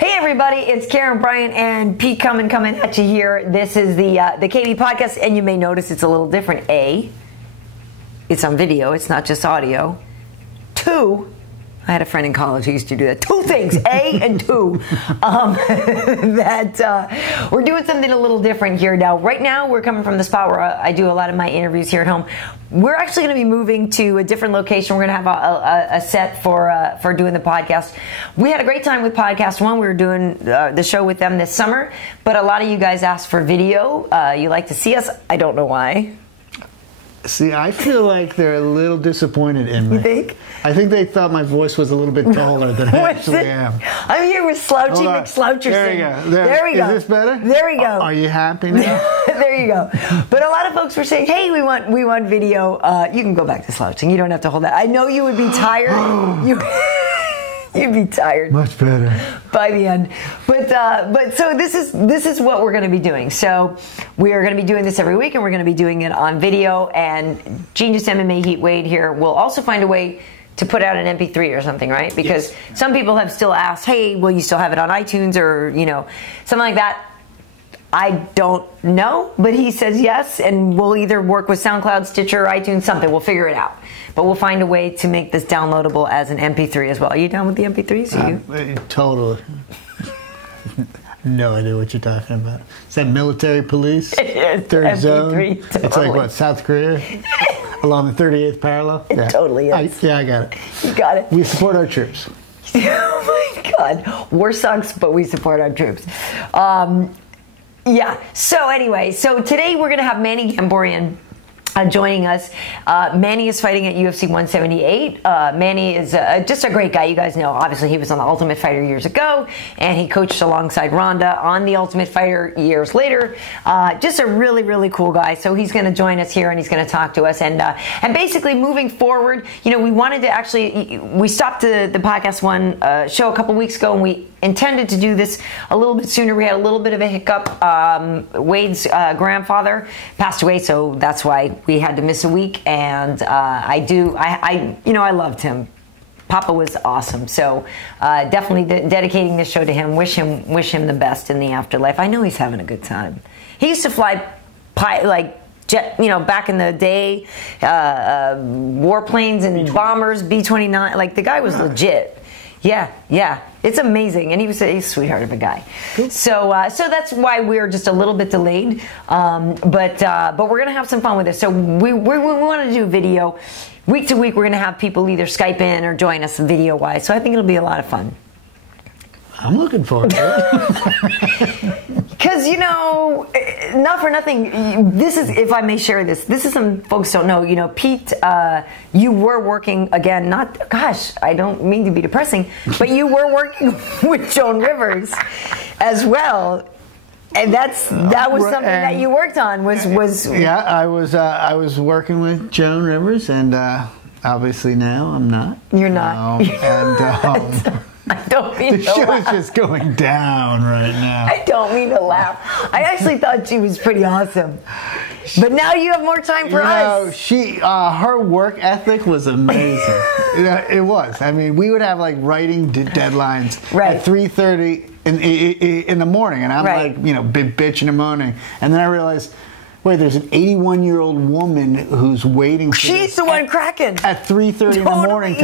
Hey everybody, it's Karyn, Bryant, and Pete coming at you here. This is the KB podcast, and you may notice it's a little different. A, it's on video, it's not just audio. Two, I had a friend in college who used to do that. Two things, A and two. We're doing something a little different here now. Right now, we're coming from the spot where I do a lot of my interviews here at home. We're actually going to be moving to a different location. We're going to have a set for doing the podcast. We had a great time with Podcast One. We were doing the show with them this summer, but a lot of you guys asked for video. You like to see us. I don't know why. See, I feel like they're a little disappointed in me. You think? I think they thought my voice was a little bit taller than I actually am. I'm here with Slouchy McSloucherson. There you go. There we go. Is this better? There we go. Are you happy now? There you go. But a lot of folks were saying, hey, we want video. You can go back to slouching. You don't have to hold that. I know you would be tired. You'd be tired. Much better by the end. But so this is what we're going to be doing. So we are going to be doing this every week, and we're going to be doing it on video. And Genius MMA Heat Wade here will also find a way to put out an MP3 or something, right? Because some people have still asked, hey, will you still have it on iTunes or something like that? I don't know, but he says yes, and we'll either work with SoundCloud, Stitcher, iTunes, something. We'll figure it out. But we'll find a way to make this downloadable as an MP3 as well. Are you down with the MP3s? Totally. No idea what you're talking about. Is that military police? It is. Third MP3, zone? totally. It's like what, South Korea? Along the 38th parallel? It totally is. Yeah, I got it. You got it. We support our troops. Oh my God. War sucks, but we support our troops. Yeah. So anyway, today we're going to have Manny Gamburyan joining us. Manny is fighting at UFC 178. Manny is just a great guy. You guys know, obviously, he was on The Ultimate Fighter years ago, and he coached alongside Ronda on The Ultimate Fighter years later. Just a really, really cool guy. So he's going to join us here, and he's going to talk to us. And basically, moving forward, we wanted to actually, we stopped the Podcast One show a couple weeks ago, and we intended to do this a little bit sooner. We had a little bit of a hiccup. Wade's grandfather passed away, so that's why we had to miss a week. And I loved him. Papa was awesome. So definitely dedicating this show to him. Wish him the best in the afterlife. I know he's having a good time. He used to fly jet, back in the day, warplanes and bombers, B-29. Like, the guy was legit. Yeah. It's amazing, and he's a sweetheart of a guy. Cool. So that's why we're just a little bit delayed. But we're gonna have some fun with this. So we want to do video week to week. We're gonna have people either Skype in or join us video wise. So I think it'll be a lot of fun. I'm looking forward to it. Because, not for nothing, this is, if I may share this is some folks don't know. Pete, you were working, again, I don't mean to be depressing, but you were working with Joan Rivers as well. And that was something that you worked on, was Yeah, I was working with Joan Rivers, and obviously now I'm not. You're not. I don't mean the show is just going down right now. I don't mean to laugh. I actually thought she was pretty awesome. But now you have more time for us. Her work ethic was amazing. It was. I mean, we would have writing deadlines at 3:30 in the morning, and I'm big bitch in the morning, and then I realized, wait, there's an 81-year-old woman who's waiting for She's the one cracking. At 3:30 in the morning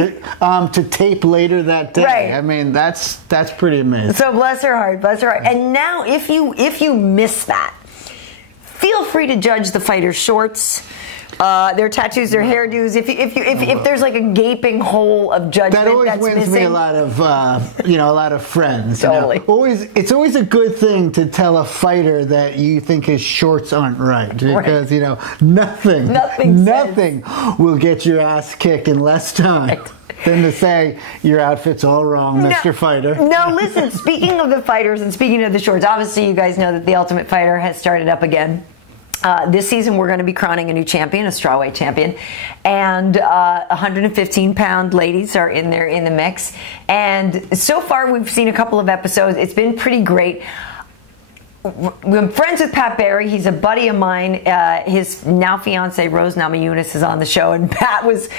to tape later that day. Right. I mean, that's pretty amazing. So bless her heart. And now, if you miss that, feel free to judge the fighters' shorts, their tattoos, their hairdos. If there's a gaping hole of judgment that always that's wins missing, me a lot of friends. Totally. It's always a good thing to tell a fighter that you think his shorts aren't right, because nothing will get your ass kicked in less time than to say your outfit's all wrong, Mr. Fighter. No, listen. Speaking of the fighters and speaking of the shorts, obviously you guys know that the Ultimate Fighter has started up again. This season, we're going to be crowning a new champion, a strawweight champion, and 115-pound ladies are in there in the mix. And so far, we've seen a couple of episodes. It's been pretty great. I'm friends with Pat Barry. He's a buddy of mine. His now fiance Rose Namajunas is on the show, and Pat was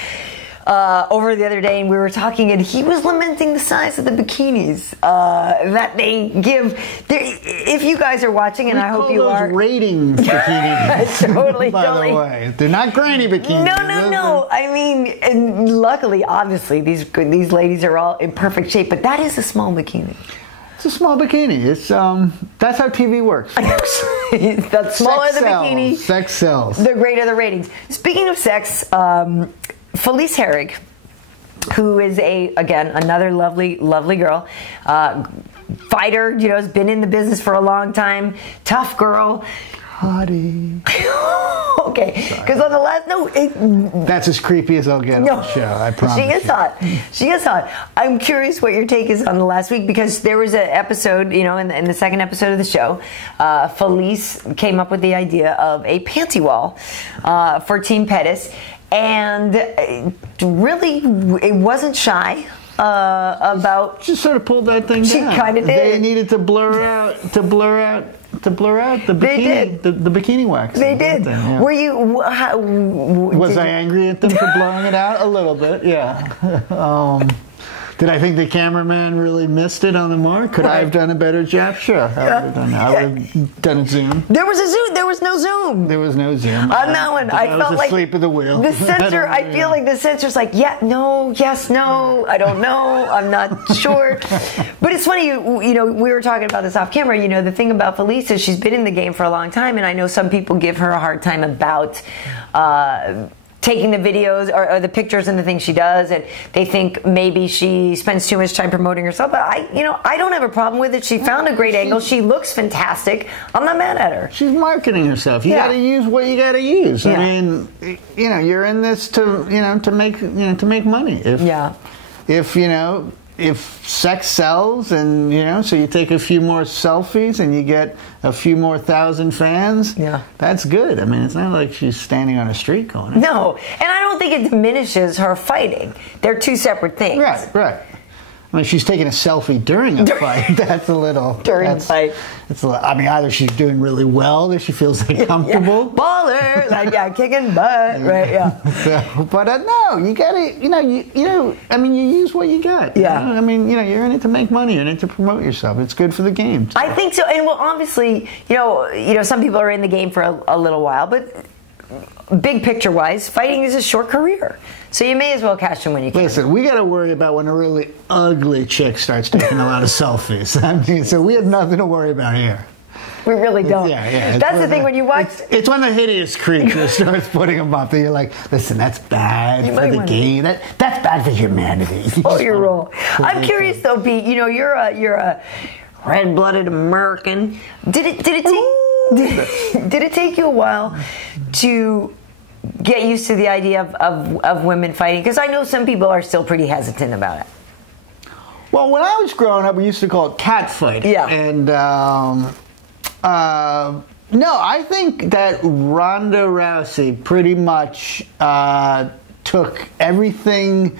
over the other day, and we were talking, and he was lamenting the size of the bikinis that they give. If you guys are watching, and I hope you are, ratings bikinis. totally, by the way, they're not granny bikinis. No. I mean, and luckily, obviously, these ladies are all in perfect shape, but that is a small bikini. It's a small bikini. It's that's how TV works. The smaller the bikini, sex sells. The greater the ratings. Speaking of sex, Felice Herrig, who is another lovely girl, fighter. Has been in the business for a long time. Tough girl. Hottie. Okay, because on the last that's as creepy as I'll get on the show. I promise. She is hot. I'm curious what your take is on the last week, because there was an episode, in the second episode of the show, Felice came up with the idea of a panty wall for Team Pettis, and really, it wasn't shy. About just sort of pulled that thing down. She kind of did. They needed to blur out the bikini, the bikini wax. They did. Yeah. Were you? Was I angry at them for blowing it out? A little bit, yeah. Did I think the cameraman really missed it on the mark? Could I have done a better job? Sure, I would have done that. I would have done a zoom. There was a zoom. There was no zoom. There was no zoom. On that one, I felt like asleep at the wheel. The censor. I feel like the censor's like, yeah, no, yes, no. I don't know. I'm not sure. But it's funny. We were talking about this off camera. The thing about Felice is she's been in the game for a long time, and I know some people give her a hard time about. Taking the videos or the pictures and the things she does, and they think maybe she spends too much time promoting herself. But I don't have a problem with it. She found a great angle. She looks fantastic. I'm not mad at her. She's marketing herself. You got to use what you got to use. Yeah. I mean, you're in this to make money. If sex sells, and so you take a few more selfies and you get a few more thousand fans, that's good. I mean, it's not like she's standing on a street going. No, and I don't think it diminishes her fighting. They're two separate things. Right. I mean, she's taking a selfie during a fight. That's a little... During the fight. It's either she's doing really well, that she feels comfortable. Baller! Kicking butt. Right, yeah. But no, you gotta, you use what you got. Yeah. I mean, you're in it to make money. You're in it to promote yourself. It's good for the game. I think so. And obviously, some people are in the game for a little while, but big picture wise, fighting is a short career. So you may as well catch them when you can. Listen, we got to worry about when a really ugly chick starts taking a lot of selfies. I mean, so we have nothing to worry about here. We really don't. Yeah. That's the thing when you watch... It's when the hideous creature starts putting them up that you're like, listen, that's bad for the game. That's bad for humanity. Oh, your role. I'm curious though, Pete. You're a red-blooded American. Did it take you a while to get used to the idea of women fighting? Because I know some people are still pretty hesitant about it. Well, when I was growing up, we used to call it cat fighting. Yeah. And no, I think that Ronda Rousey pretty much took everything,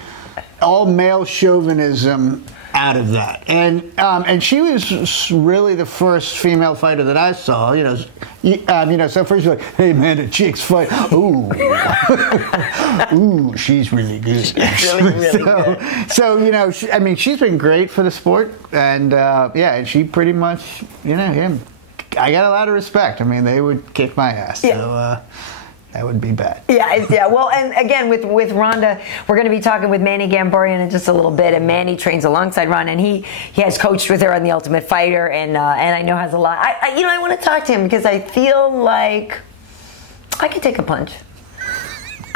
all male chauvinism, out of that, and she was really the first female fighter that I saw. So first you're like, hey man, the chicks fight. Ooh, ooh, she's really good. Really good. So she's been great for the sport, and and she pretty much, I got a lot of respect. I mean, they would kick my ass. Yeah. So, that would be bad. Yeah. Well, and again, with Ronda, we're going to be talking with Manny Gamburyan in just a little bit, and Manny trains alongside Ronda, and he has coached with her on The Ultimate Fighter, and I know has a lot. I want to talk to him because I feel like I could take a punch.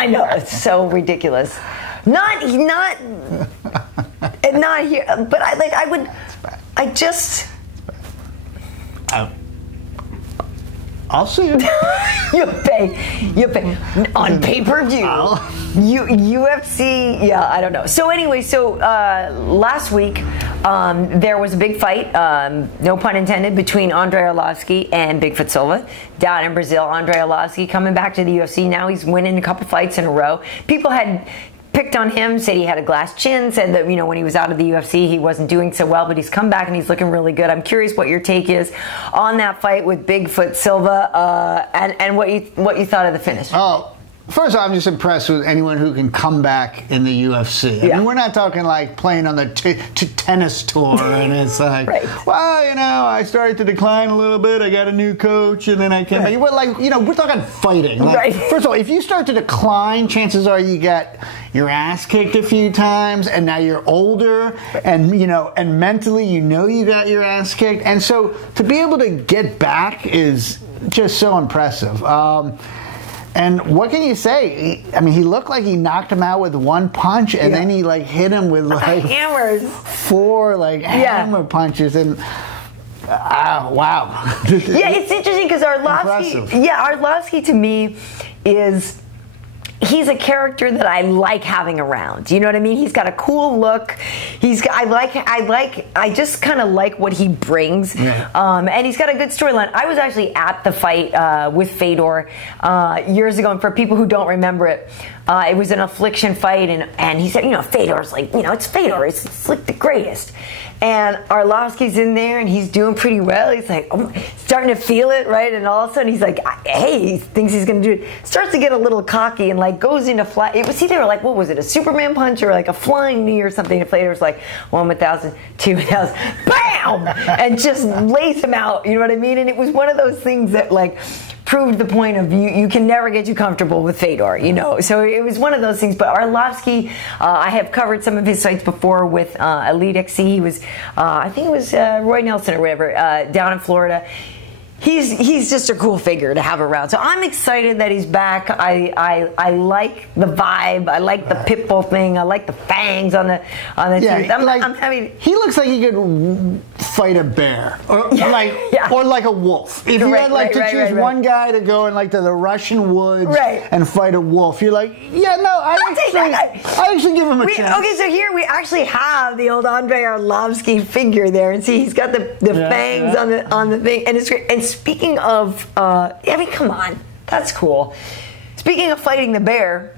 I know, it's so ridiculous. Not here, but I would. I just. I'll see you. You pay on pay-per-view. UFC, I don't know. So anyway, last week there was a big fight, no pun intended, between Andrei Arlovski and Bigfoot Silva down in Brazil. Andrei Arlovski coming back to the UFC. Now he's winning a couple fights in a row. People had picked on him, said he had a glass chin, said that when he was out of the UFC he wasn't doing so well, but he's come back and he's looking really good. I'm curious what your take is on that fight with Bigfoot Silva, and what you thought of the finish. Oh, First of all, I'm just impressed with anyone who can come back in the UFC. I mean, we're not talking like playing on the tennis tour, and it's like, well, you know, I started to decline a little bit. I got a new coach, and then I came back. But like, you know, we're talking fighting. Like, first of all, if you start to decline, chances are you got your ass kicked a few times, and now you're older, and you know, and mentally, you know, you got your ass kicked, and so to be able to get back is just so impressive. And what can you say? I mean, he looked like he knocked him out with one punch, and then he like hit him with like hammers, 4 like hammer punches, and wow. Yeah, it's interesting because Arlovsky to me is. He's a character that I like having around. You know what I mean? He's got a cool look. I just kind of like what he brings. And he's got a good storyline. I was actually at the fight with Fedor years ago, and for people who don't remember it, it was an affliction fight, and he said, you know, Fedor's like, you know, it's Fedor. It's like the greatest. And Arlovsky's in there, and he's doing pretty well. He's like, starting to feel it, right? And all of a sudden, he's like, hey, he thinks he's going to do it. Starts to get a little cocky and, like, goes into fly. It was either, like, what was it, a Superman punch or, like, a flying knee or something. And Fedor's like, 1,000, 2,000, BAM! And just lays him out, you know what I mean? And it was one of those things that, like, proved the point of you can never get too comfortable with Fedor, you know. So it was one of those things. But Arlovsky, I have covered some of his fights before with Elite XC. He was, I think it was Roy Nelson or whatever, down in Florida. He's just a cool figure to have around. So I'm excited that he's back. I like the vibe. I like the pit bull thing. I like the fangs on the teeth. I mean, he looks like he could fight a bear or like a wolf. If you had like to choose one guy to go in like to the Russian woods and fight a wolf, you're like, yeah, no, I actually give him a chance. Okay, so here we actually have the old Andrei Arlovsky figure there, and see he's got the fangs on the thing, and it's great. And speaking of, I mean, come on, that's cool. Speaking of fighting the bear,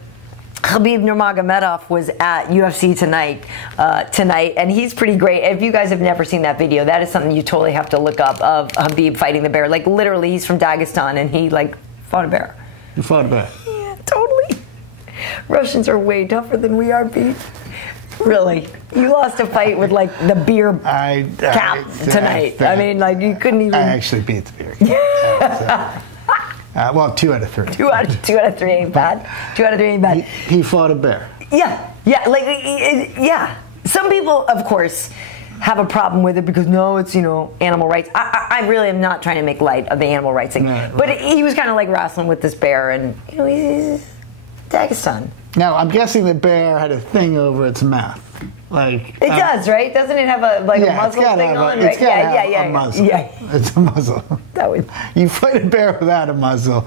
Khabib Nurmagomedov was at UFC tonight, and he's pretty great. If you guys have never seen that video, that is something you totally have to look up of Khabib fighting the bear. Like literally, he's from Dagestan, and he like fought a bear. You fought a bear? Yeah, totally. Russians are way tougher than we are, Pete. Really, you lost a fight with like the beer cap tonight. I mean, like you couldn't even. I actually beat the beer. Well, 2 out of 3. 2 out of 3 ain't bad. 2 out of 3 ain't bad. He fought a bear. Yeah. Some people, of course, have a problem with it because no, it's, you know, animal rights. I really am not trying to make light of the animal rights thing, but he was kind of like wrestling with this bear, and you know, he's Dagestan. Now, I'm guessing the bear had a thing over its mouth. Like it does, right? Doesn't it have a muzzle thing on? It's got a muzzle. Yeah, it's a muzzle. That would. You fight a bear without a muzzle.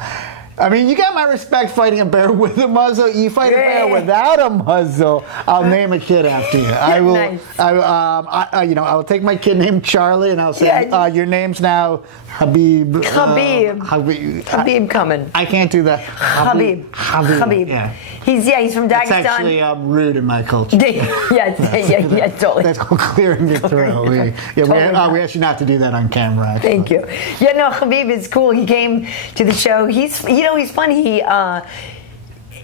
I mean, you got my respect fighting a bear with a muzzle. You fight a bear without a muzzle, I'll name a kid after you. I will. Nice. I will take my kid named Charlie, and I'll say, your name's now Habib. Habib coming. I can't do that. Habib. Yeah. He's from Dagestan. It's actually rude in my culture. yeah, totally. That's called clearing your throat. We asked you not to do that on camera. Actually. Thank you. Yeah, no, Habib is cool. He came to the show. He's funny.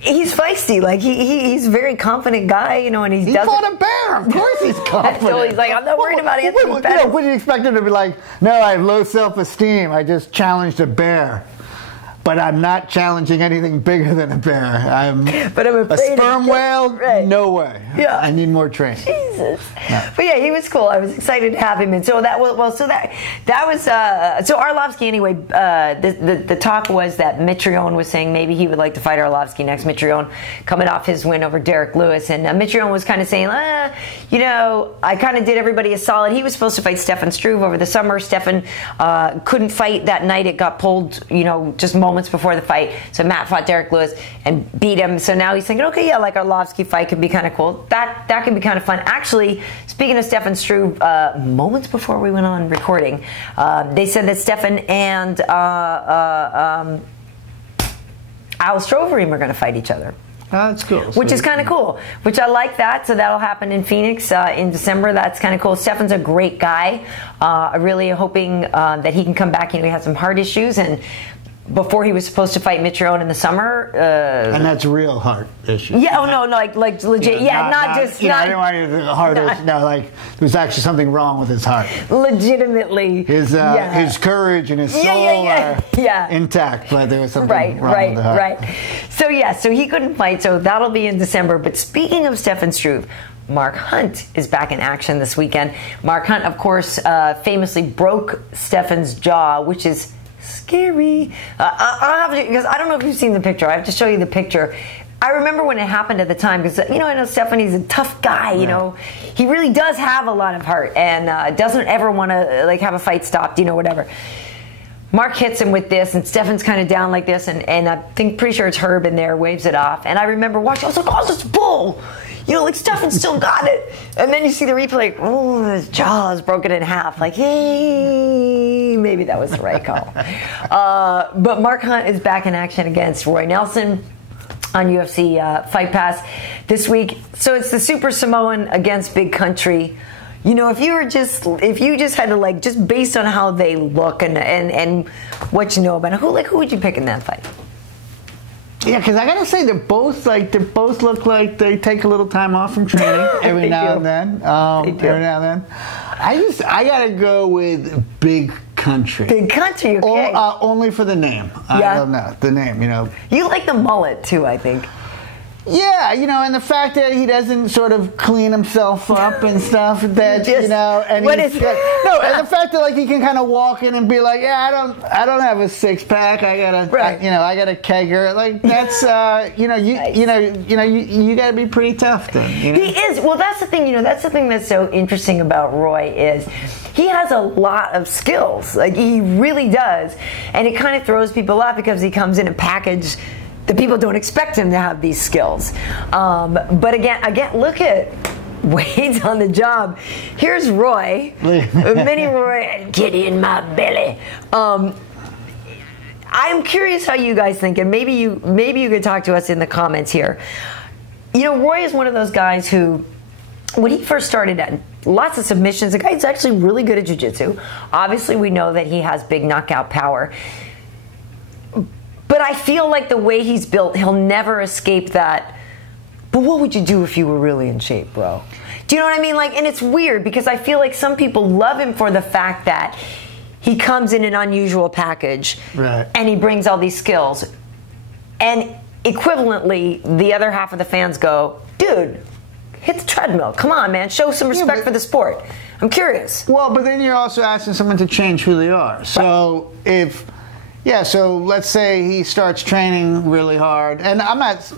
He's feisty. Like he's a very confident guy, you know, and he fought a bear. Of course, he's confident. So he's like, I'm not worried about answering what do you expect him to be like? No, I have low self-esteem. I just challenged a bear. But I'm not challenging anything bigger than a bear. I'm a sperm whale? No way. Yeah. I need more training. Jesus. Yeah. But yeah, he was cool. I was excited to have him. And so that was, so Arlovsky anyway, the talk was that Mitrione was saying maybe he would like to fight Arlovsky next. Mitrione coming off his win over Derek Lewis. And Mitrione was kind of saying, you know, I kind of did everybody a solid. He was supposed to fight Stefan Struve over the summer. Stefan couldn't fight that night. It got pulled, you know, just moments before the fight. So Matt fought Derek Lewis and beat him. So now he's thinking, okay, yeah, like Arlovsky fight could be kind of cool. That could be kind of fun. Actually, speaking of Stefan Struve, moments before we went on recording, they said that Stefan and Al Stroverim are going to fight each other. That's cool. Which is kind of cool. Which I like that. So that'll happen in Phoenix in December. That's kind of cool. Stefan's a great guy. I really hoping that he can come back. You know, he has some heart issues, and before he was supposed to fight Mitrione in the summer. And that's real heart issue. Yeah, oh no, like legit. Yeah, not just. I didn't want you to heart issue. No, like there's actually something wrong with his heart. Legitimately. His courage and his soul are intact, but there was something wrong with the heart. Right. So he couldn't fight. So that'll be in December. But speaking of Stefan Struve, Mark Hunt is back in action this weekend. Mark Hunt, of course, famously broke Stefan's jaw, which is scary. I'll have to, because I don't know if you've seen the picture. I have to show you the picture. I remember when it happened at the time because, I know Stefan, he's a tough guy, you know. He really does have a lot of heart and doesn't ever want to, have a fight stopped, whatever. Mark hits him with this, and Stefan's kind of down like this, and I think, pretty sure it's Herb in there, waves it off. And I remember watching, I was like, oh, this bull! Stefan still got it. And then you see the replay, oh, his jaw is broken in half. Like, hey, maybe that was the right call. But Mark Hunt is back in action against Roy Nelson on UFC Fight Pass this week. So it's the Super Samoan against Big Country. If you just had to just based on how they look and what you know about it, who would you pick in that fight? Yeah, because I gotta say they both look like they take a little time off from training every now and then. Every now and then. I gotta go with Big Country. Big Country, okay. Only for the name. I don't know the name. You like the mullet too, I think. Yeah, and the fact that he doesn't sort of clean himself up and stuff, that and and the fact that he can kind of walk in and be like, yeah, I don't have a six pack, I got a kegger, that's you got to be pretty tough then. He is. Well, that's the thing. That's the thing that's so interesting about Roy is he has a lot of skills. He really does, and it kind of throws people off because he comes in a package. The people don't expect him to have these skills. But again, look at Wade's on the job. Here's Roy, mini Roy, get in my belly. I'm curious how you guys think, and maybe you could talk to us in the comments here. Roy is one of those guys who, when he first started at lots of submissions, the guy's actually really good at jiu-jitsu. Obviously, we know that he has big knockout power. But I feel like the way he's built, he'll never escape that. But what would you do if you were really in shape, bro? Do you know what I mean? And it's weird because I feel like some people love him for the fact that he comes in an unusual package and he brings all these skills. And equivalently, the other half of the fans go, dude, hit the treadmill. Come on, man. Show some respect for the sport. I'm curious. Well, but then you're also asking someone to change who they are. So so let's say he starts training really hard, and I'm not,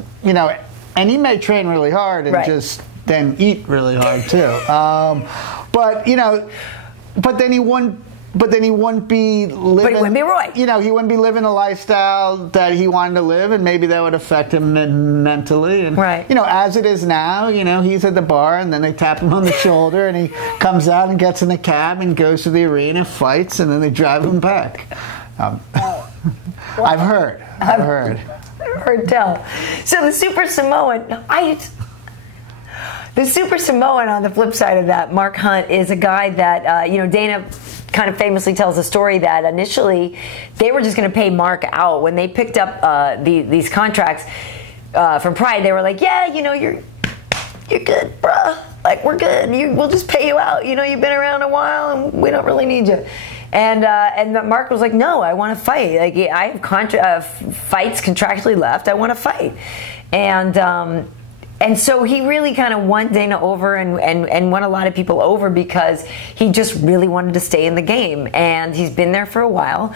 and he may train really hard and just then eat really hard too. But then he wouldn't be living. But he wouldn't be Roy. He wouldn't be living a lifestyle that he wanted to live, and maybe that would affect him mentally. And as it is now, he's at the bar, and then they tap him on the shoulder, and he comes out and gets in the cab and goes to the arena, fights, and then they drive him back. I've heard tell. So the Super Samoan, on the flip side of that, Mark Hunt, is a guy that Dana kind of famously tells a story that initially they were just going to pay Mark out when they picked up these contracts from Pride. They were like, yeah, you're good, bruh. We're good. We'll just pay you out. You've been around a while, and we don't really need you. And Mark was like, no, I want to fight. I have fights contractually left. I want to fight. And so he really kind of won Dana over and won a lot of people over because he just really wanted to stay in the game. And he's been there for a while.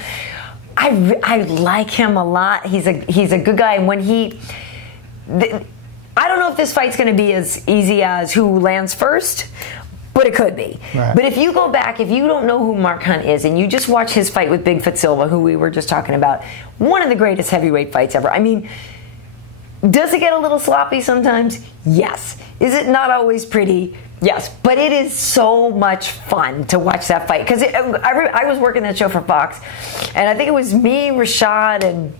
I like him a lot. He's a good guy. And when I don't know if this fight's going to be as easy as who lands first, but it could be. Right. But if you go back, if you don't know who Mark Hunt is, and you just watch his fight with Bigfoot Silva, who we were just talking about, one of the greatest heavyweight fights ever. I mean, does it get a little sloppy sometimes? Yes. Is it not always pretty? Yes. But it is so much fun to watch that fight. Because I was working that show for Fox, and I think it was me, Rashad, and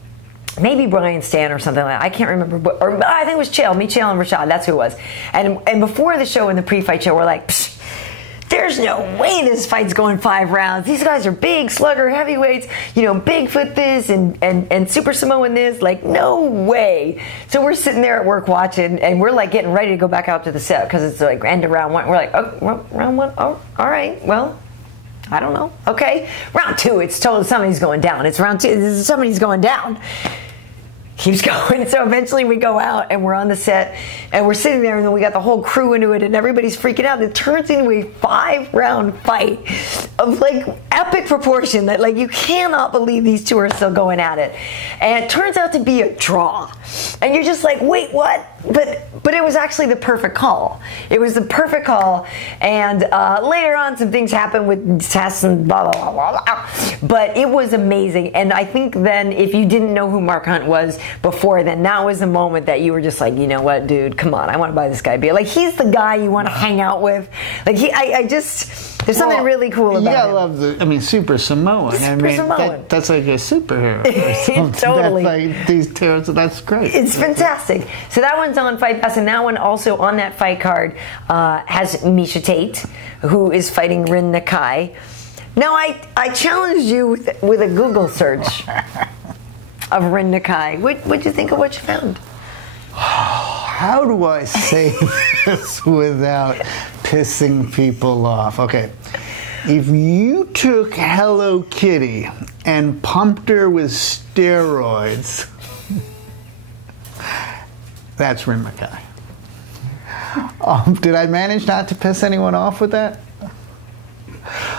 maybe Brian Stan or something like that. I can't remember. Or I think it was Chael. Me, Chael, and Rashad. That's who it was. And before the show and the pre-fight show, we're like, psh, there's no way this fight's going 5 rounds. These guys are big slugger heavyweights, you know, Bigfoot this and Super Samoan this. Like, no way. So we're sitting there at work watching, and we're like getting ready to go back out to the set because it's like end of round 1. We're like, oh, well, round 1. Oh, all right. Well, I don't know. Okay. Round 2, it's told somebody's going down. It's round 2. Somebody's going down. Keeps going. So eventually we go out and we're on the set and we're sitting there and then we got the whole crew into it and everybody's freaking out. It turns into a 5-round fight of like epic proportion that like you cannot believe these two are still going at it. And it turns out to be a draw. And you're just like, wait, what? But it was actually the perfect call. It was the perfect call. And later on some things happened with tests and blah, blah, blah, blah. But it was amazing. And I think then if you didn't know who Mark Hunt was before then, that was the moment that you were just like, you know what, dude, come on, I want to buy this guy beer. Like, he's the guy you want to hang out with. Like, there's something really cool about him. You gotta love Super Samoan. Samoan. That's like a superhero or something. Totally. That's like these two, so that's great. It's fantastic. So that one's on Fight Pass, and that one also on that fight card has Miesha Tate, who is fighting Rin Nakai. Now, I challenged you with a Google search of Rin Nakai. What'd you think of what you found? How do I say this without pissing people off? Okay. If you took Hello Kitty and pumped her with steroids, that's Rin Nakai. Did I manage not to piss anyone off with that?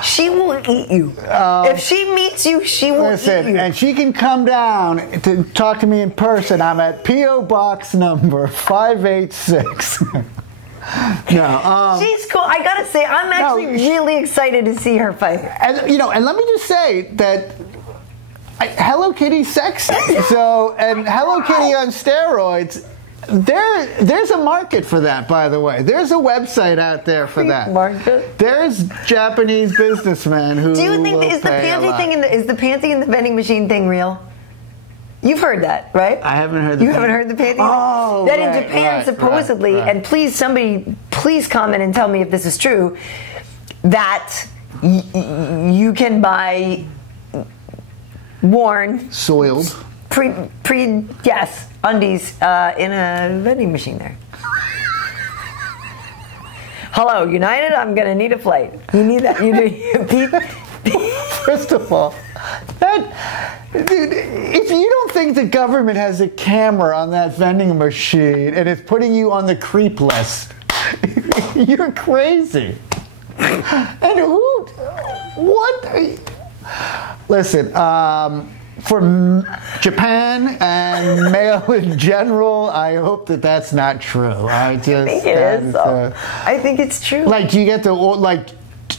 She won't eat you. If she meets you, she won't eat you. And she can come down to talk to me in person. I'm at P.O. Box number 586. No, she's cool. I gotta say, I'm actually really excited to see her fight. And let me just say that Hello Kitty's sexy. And Hello Kitty on steroids. There's a market for that, by the way. There's a website out there for that. Market? There's Japanese businessmen who. Do you think is the panty in the vending machine thing real? You've heard that, right? I haven't heard. You haven't heard the panty? Oh, that in Japan supposedly, and somebody please comment and tell me if this is true. That you can buy worn, soiled, undies in a vending machine there. Hello, United, I'm going to need a flight. You need that. You do. First of all, dude, if you don't think the government has a camera on that vending machine and it's putting you on the creep list, you're crazy. And what? Listen, for Japan and mail in general, I hope that that's not true. I think it is. I think it's true. Like, do you get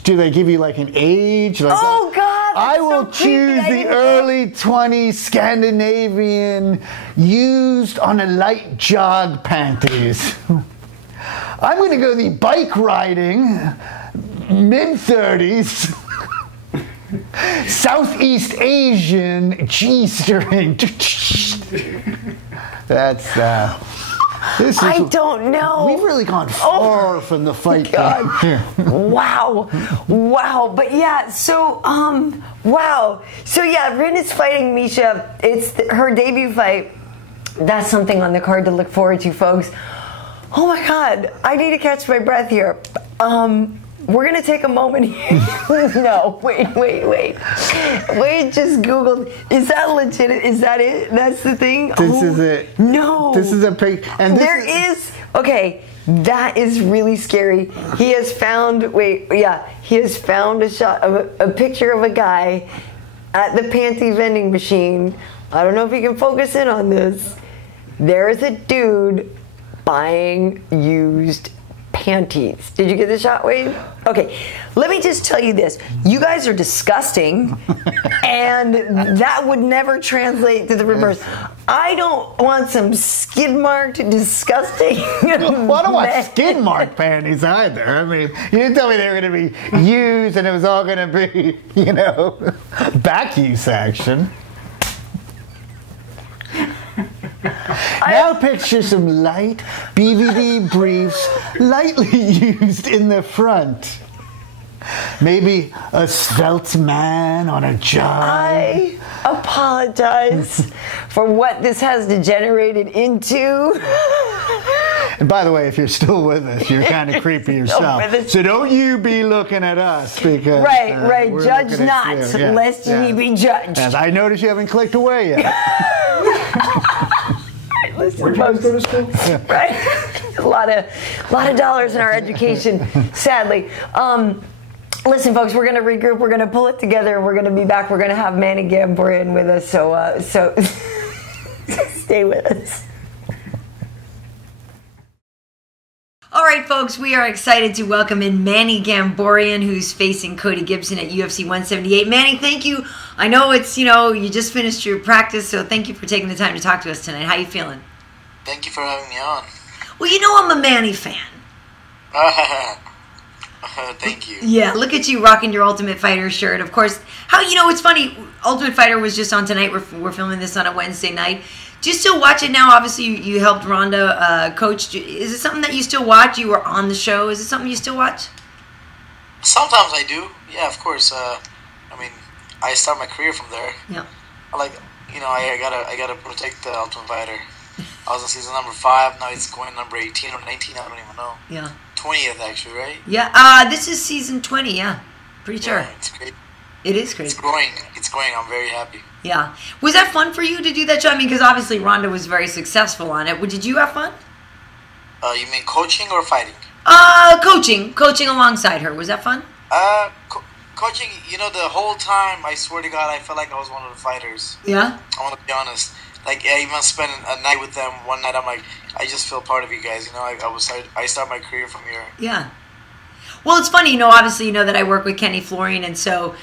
do they give you like an age? Like, oh God! I will choose the early 20s Scandinavian used on a light jog panties. I'm going to go the bike riding mid-30s. Southeast Asian G-string. That's I don't know. We've really gone far from the fight. Wow. But yeah, so wow. So yeah, Rin is fighting Miesha. It's her debut fight. That's something on the card to look forward to, folks. Oh my God, I need to catch my breath here. We're going to take a moment here. No, wait. Just Googled. Is that legit? Is that it? That's the thing? This is it. No. This is a picture. And okay, that is really scary. He has found, he has found a shot of a picture of a guy at the panty vending machine. I don't know if you can focus in on this. There is a dude buying used panties. Did you get the shot, Wade? Okay, let me just tell you this. You guys are disgusting, and that would never translate to the reverse. I don't want some skid-marked, disgusting... I don't want skid-marked panties either. I mean, you didn't tell me they were going to be used and it was all going to be, back use action. Now picture some light BVD briefs lightly used in the front. Maybe a svelte man on a job. I apologize for what this has degenerated into. And by the way, if you're still with us, you're kind of creepy yourself. So don't you be looking at us because right. Judge not, lest ye be judged. As I notice you haven't clicked away yet. Listen, where'd you guys go to school? Right, a lot of dollars in our education, sadly. Listen, folks, we're going to regroup. We're going to pull it together. We're going to be back. We're going to have Manny Gamburyan with us. So stay with us. All right, folks, we are excited to welcome in Manny Gamburyan, who's facing Cody Gibson at UFC 178. Manny, thank you. I know it's, you just finished your practice, so thank you for taking the time to talk to us tonight. How you feeling? Thank you for having me on. Well, I'm a Manny fan. Thank you. Yeah, look at you rocking your Ultimate Fighter shirt. Of course, it's funny, Ultimate Fighter was just on tonight. We're filming this on a Wednesday night. Do you still watch it now? Obviously, you helped Ronda coach. Is it something that you still watch? You were on the show. Is it something you still watch? Sometimes I do. Yeah, of course. I started my career from there. Yeah. I gotta protect the Ultimate Fighter. I was in season number 5. Now it's going number 18 or 19. I don't even know. Yeah. 20th actually, right? Yeah. This is season 20. Yeah. Pretty sure. Yeah, it's great. It is crazy. It's growing. I'm very happy. Yeah. Was that fun for you to do that show? I mean, because obviously Ronda was very successful on it. Did you have fun? You mean coaching or fighting? Coaching alongside her. Was that fun? Coaching, the whole time, I swear to God, I felt like I was one of the fighters. Yeah? I want to be honest. Like, I even spent a night with them. One night, I'm like, I just feel part of you guys. I started my career from here. Yeah. Well, it's funny, obviously, that I work with Kenny Florian, and so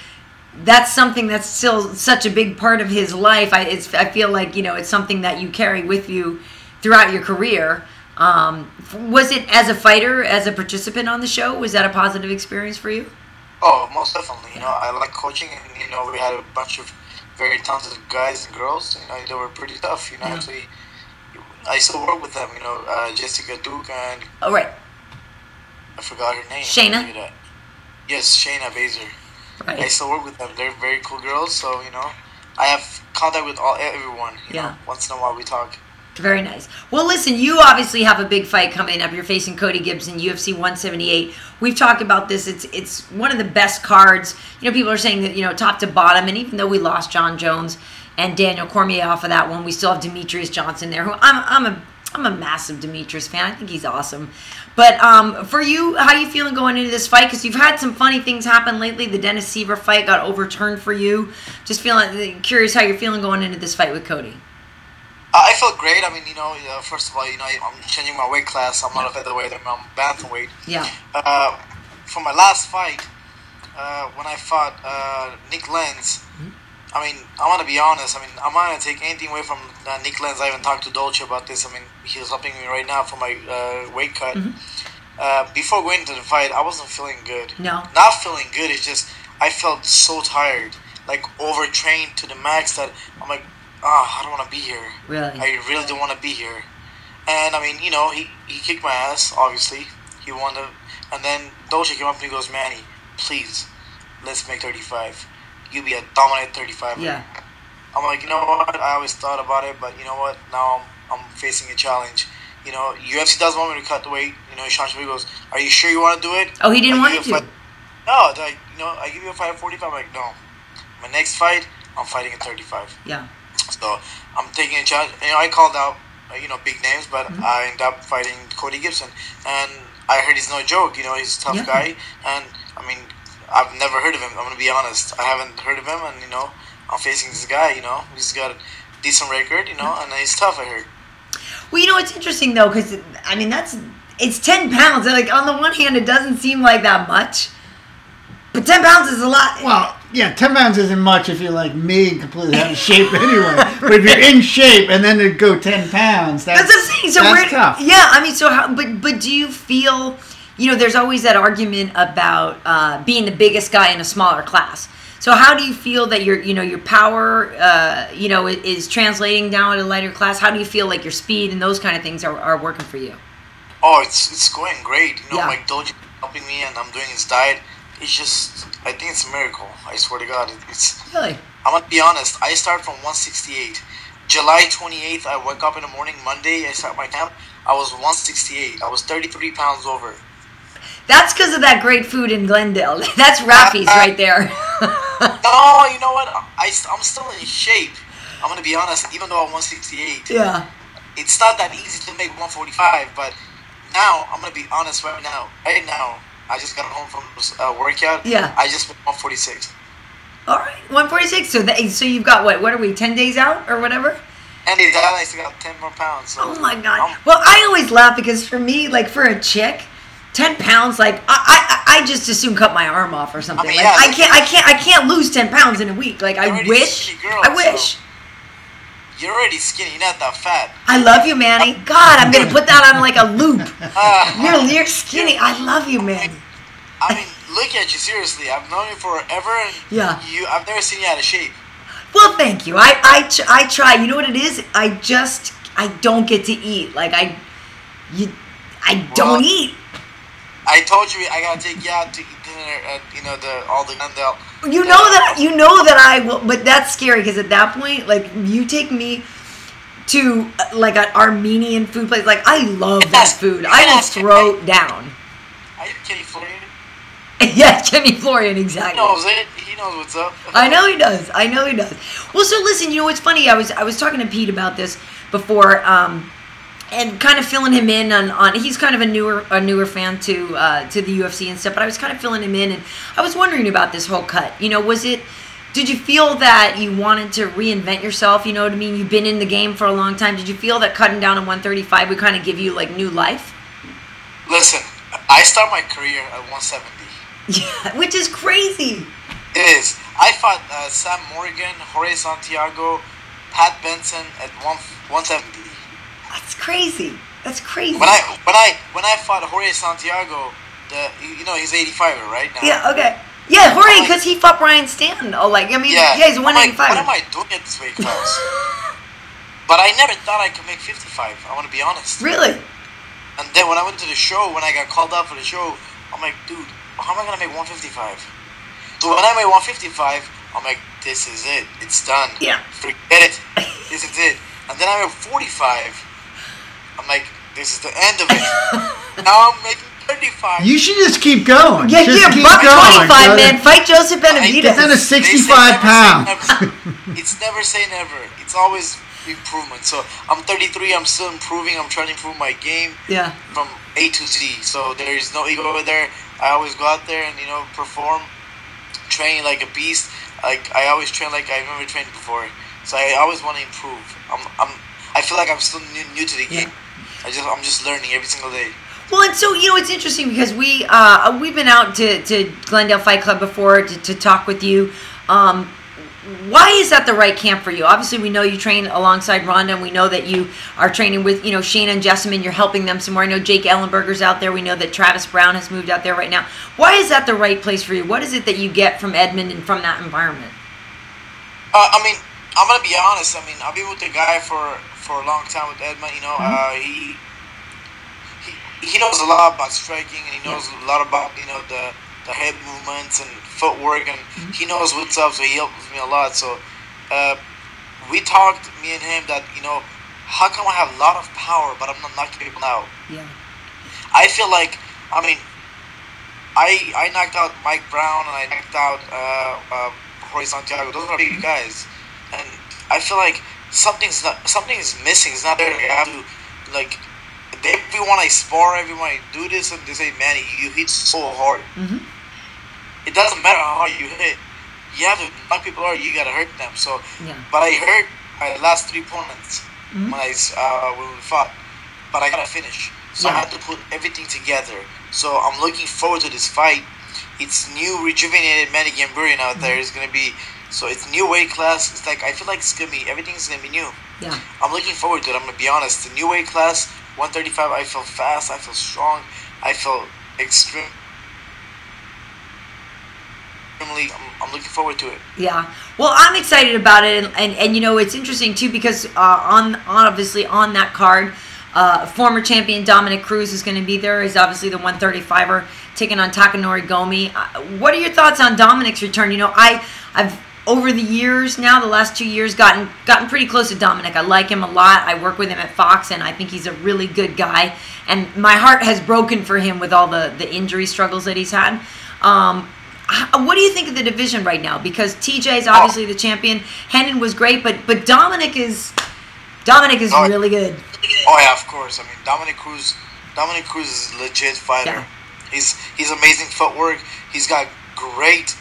that's something that's still such a big part of his life. I feel like, it's something that you carry with you throughout your career. Was it as a fighter, as a participant on the show? Was that a positive experience for you? Oh, most definitely. I like coaching, and, we had a bunch of very talented guys and girls. They were pretty tough. Yeah. Actually, I still work with them. Jessica Duke and I forgot her name. Shayna. Yes, Shayna Baszler. Right. I still work with them. They're very cool girls. So I have contact with everyone. Once in a while we talk. Very nice. Well, listen, you obviously have a big fight coming up. You're facing Cody Gibson, UFC 178. We've talked about this. It's one of the best cards. People are saying that, top to bottom, and even though we lost John Jones and Daniel Cormier off of that one, we still have Demetrius Johnson there, who I'm a massive Demetrius fan. I think he's awesome. But for you, how are you feeling going into this fight? Because you've had some funny things happen lately. The Dennis Seaver fight got overturned for you. Just curious how you're feeling going into this fight with Cody. I feel great. First of all, I'm changing my weight class. I'm not a featherweight. I'm bantamweight. Yeah. For my last fight, when I fought Nick Lenz, I'm gonna be honest. I'm not gonna take anything away from Nick Lenz. I even talked to Dolce about this. He was helping me right now for my weight cut. Before going into the fight, I wasn't feeling good. No. Not feeling good. It's just I felt so tired, like overtrained to the max that I'm like, I don't want to be here. Really? I really don't want to be here. And he kicked my ass. Obviously, he won and then Dolce came up to me and goes, Manny, please, let's make 35. You be a dominant 35. Yeah. I'm like, you know what? I always thought about it, but you know what? Now I'm facing a challenge. UFC doesn't want me to cut the weight. Sean Shelby goes, are you sure you want to do it? Oh, he didn't want you to? No, I give you a fight at 45. I'm like, no. My next fight, I'm fighting at 35. Yeah. So I'm taking a challenge. I called out, big names, but I ended up fighting Cody Gibson, and I heard he's no joke. He's a tough guy, and I've never heard of him. I'm gonna be honest. I haven't heard of him, and I'm facing this guy. He's got a decent record, and he's tough. I heard. Well, it's interesting though, because it's 10 pounds. Like on the one hand, it doesn't seem like that much, but 10 pounds is a lot. Well, yeah, 10 pounds isn't much if you're like me and completely out of shape anyway. But if you're in shape and then to go 10 pounds, that's what I'm saying. So that's tough. Yeah, so how? But do you feel? There's always that argument about being the biggest guy in a smaller class. So how do you feel that your power, is translating down to a lighter class? How do you feel like your speed and those kind of things are working for you? Oh, it's going great. Yeah. Like Doji helping me, and I'm doing his diet. it's just, I think it's a miracle. I swear to God. It's Really? I'm going to be honest. I started from 168. July 28th, I woke up in the morning. Monday, I start my camp. I was 168. I was 33 pounds over. That's because of that great food in Glendale. That's Rafi's right there. No, you know what? I'm still in shape. I'm going to be honest, even though I'm 168. Yeah. It's not that easy to make 145, but now, I'm going to be honest right now. Right now, I just got home from a workout. Yeah. I just made 146. All right, 146. So you've got what are we, 10 days out or whatever? And I still got 10 more pounds. So oh my God. Well, I always laugh because for me, like for a chick, 10 pounds, like I just assume cut my arm off or something. I mean, like I can't lose 10 pounds in a week. Like I wish. I wish. So you're already skinny. You're not that fat. I love you, Manny. God, I'm gonna put that on like a loop. You're skinny. I love you, Manny. I mean, look at you, seriously. I've known you forever, and yeah. I've never seen you out of shape. Well, thank you. I try. You know what it is? I don't get to eat. Like I don't eat. I told you I gotta take you out to eat dinner at all the Glendale. You know that I will, but that's scary because at that point, like you take me to like an Armenian food place. Like I love that food. I will throw down. Are you Kenny Florian? Yeah, Kenny Florian, exactly. He knows it. He knows what's up. I know he does. Well, so listen, you know what's funny? I was talking to Pete about this before, and kind of filling him in on he's kind of a newer fan to the UFC and stuff. But I was kind of filling him in, and I was wondering about this whole cut. You know, did you feel that you wanted to reinvent yourself? You know what I mean? You've been in the game for a long time. Did you feel that cutting down to 135 would kind of give you like new life? Listen, I start my career at 170. Yeah, which is crazy. It is. I fought Sam Morgan, Jorge Santiago, Pat Benson at 170. That's crazy. When I fought Jorge Santiago, he's 85, right now. Yeah. Okay. Yeah, Jorge, because he fought Bryant Stanton. Oh, like he's 185. What am I doing at this weight class? But I never thought I could make 55. I want to be honest. Really? And then when I went to the show, when I got called out for the show, I'm like, dude, how am I gonna make 155? So when I made 155, I'm like, this is it. It's done. Yeah. Forget it. This is it. And then I made 45. I'm like, this is the end of it. Now I'm making 35. You should just keep going. Yeah, keep buck going. 25, man. Fight Joseph Benavidez. Get down to 65 pounds. It's never say never. It's always improvement. So I'm 33. I'm still improving. I'm trying to improve my game. Yeah. From A to Z. So there is no ego over there. I always go out there and perform, train like a beast. Like I always train like I've never trained before. So I always want to improve. I feel like I'm still new to the game. I'm just learning every single day. Well, and so it's interesting because we've been out to Glendale Fight Club before to talk with you. Why is that the right camp for you? Obviously, we know you train alongside Ronda, and we know that you are training with, Shayna and Jessamine. You're helping them some more. I know Jake Ellenberger's out there. We know that Travis Brown has moved out there right now. Why is that the right place for you? What is it that you get from Edmond and from that environment? I mean, I'm going to be honest. I mean, I've been with the guy for a long time with Edmond. He knows a lot about striking, and he knows a lot about, the head movements and footwork, and he knows what's up, so he helps me a lot. So we talked, me and him, that how come I have a lot of power but I'm not knocking people out? Yeah. I feel like, I mean, I knocked out Mike Brown and I knocked out Jorge Santiago. Those are big guys, and I feel like something is missing. It's not there. I have to everyone I spar, everyone I do this, and they say, Manny, you hit so hard. Mm-hmm. It doesn't matter how hard you hit. You have to knock people out. You gotta hurt them. So, but I hurt my last 3 opponents when we fought, but I gotta finish. So I have to put everything together. So I'm looking forward to this fight. It's new, rejuvenated Manny Gamburyan out there. It's gonna be. So it's new weight class. It's like I feel like everything's gonna be new. Yeah. I'm looking forward to it. I'm gonna be honest. The new weight class, 135. I feel fast. I feel strong. I feel extremely. I'm looking forward to it. Yeah. Well, I'm excited about it, and it's interesting too because obviously on that card, Former champion Dominic Cruz is going to be there. He's obviously the 135er taking on Takanori Gomi. What are your thoughts on Dominic's return? You know, I've over the years now, the last 2 years, gotten pretty close to Dominic. I like him a lot. I work with him at Fox, and I think he's a really good guy. And my heart has broken for him with all the injury struggles that he's had. What do you think of the division right now? Because TJ is obviously the champion. Hendon was great, but Dominic is really good. Oh yeah, of course. I mean, Dominic Cruz is a legit fighter. Yeah. He's amazing footwork. He's got great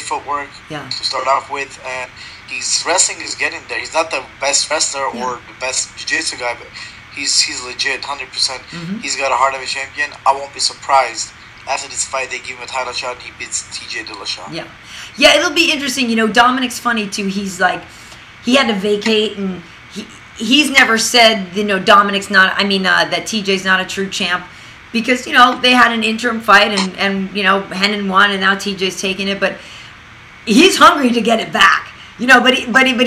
footwork to start off with, and his wrestling is getting there. He's not the best wrestler or the best jiu-jitsu guy, but he's legit, 100%. He's got a heart of a champion. I won't be surprised after this fight they give him a title shot and he beats TJ Dillashaw. Yeah, it'll be interesting. You know, Dominic's funny too. He's like, he had to vacate, and he's never said, you know, Dominic's not, that TJ's not a true champ, because, you know, they had an interim fight and you know, Hendon won and now TJ's taking it, but he's hungry to get it back. You know, but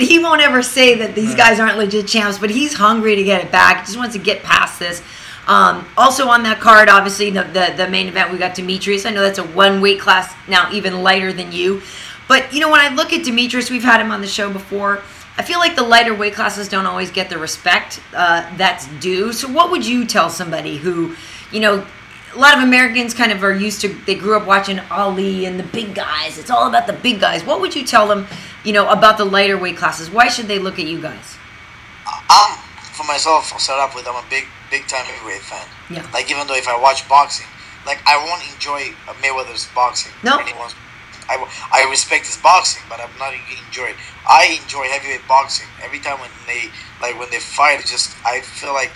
he won't ever say that these guys aren't legit champs, but he's hungry to get it back. He just wants to get past this. Also on that card, obviously, the main event, we got Demetrius. I know that's a one weight class now, even lighter than you. But, you know, when I look at Demetrius, we've had him on the show before, I feel like the lighter weight classes don't always get the respect that's due. So what would you tell somebody who, you know, a lot of Americans kind of are used to, they grew up watching Ali and the big guys. It's all about the big guys. What would you tell them, you know, about the lighter weight classes? Why should they look at you guys? For myself, I'll start off with, I'm a big time heavyweight fan. Yeah. Like, even though if I watch boxing, like, I won't enjoy Mayweather's boxing. No. I respect his boxing, but I'm not enjoy it. I enjoy heavyweight boxing. Every time when they fight, I feel like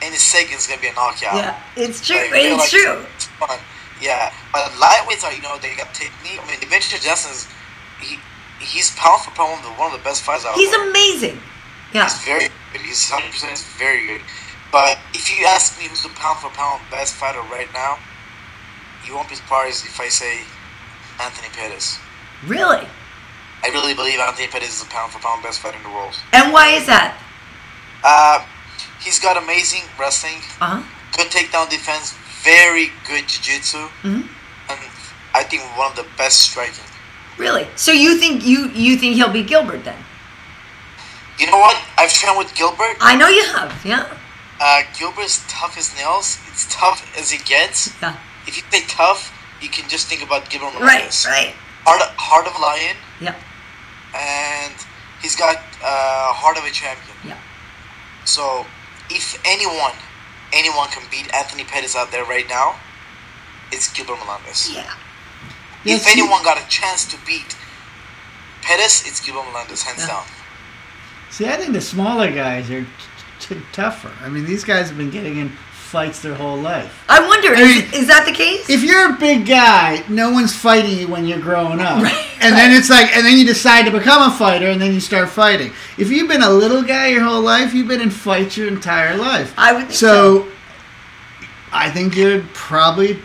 any second is gonna be a knockout. Yeah, it's true. Like, it's true. It's fun. Yeah, but lightweights are, you know, they got technique. I mean, Demetrius Johnson's he's pound for pound one of the best fighters out there. He's amazing. Yeah. He's very good. He's 100% very good. But if you ask me who's the pound for pound best fighter right now, you won't be surprised if I say Anthony Pettis. Really? I really believe Anthony Pettis is the pound for pound best fighter in the world. And why is that? He's got amazing wrestling, good takedown defense, very good jiu-jitsu, and I think one of the best striking. Really? So you think he'll beat Gilbert then? You know what? I've trained with Gilbert. I know you have, yeah. Gilbert's tough as nails. It's tough as it gets. Yeah. If you say tough, you can just think about Gilbert Melendez. Right. Heart of a lion. Yeah. And he's got heart of a champion. Yeah. So, if anyone can beat Anthony Pettis out there right now, it's Gilbert Melendez. Yeah. If anyone got a chance to beat Pettis, it's Gilbert Melendez, hands down. See, I think the smaller guys are tougher. I mean, these guys have been getting in fights their whole life. I wonder, is that the case? If you're a big guy, no one's fighting you when you're growing up. Right. And then it's like, and then you decide to become a fighter, and then you start fighting. If you've been a little guy your whole life, you've been in fights your entire life. I would think so. I think you're probably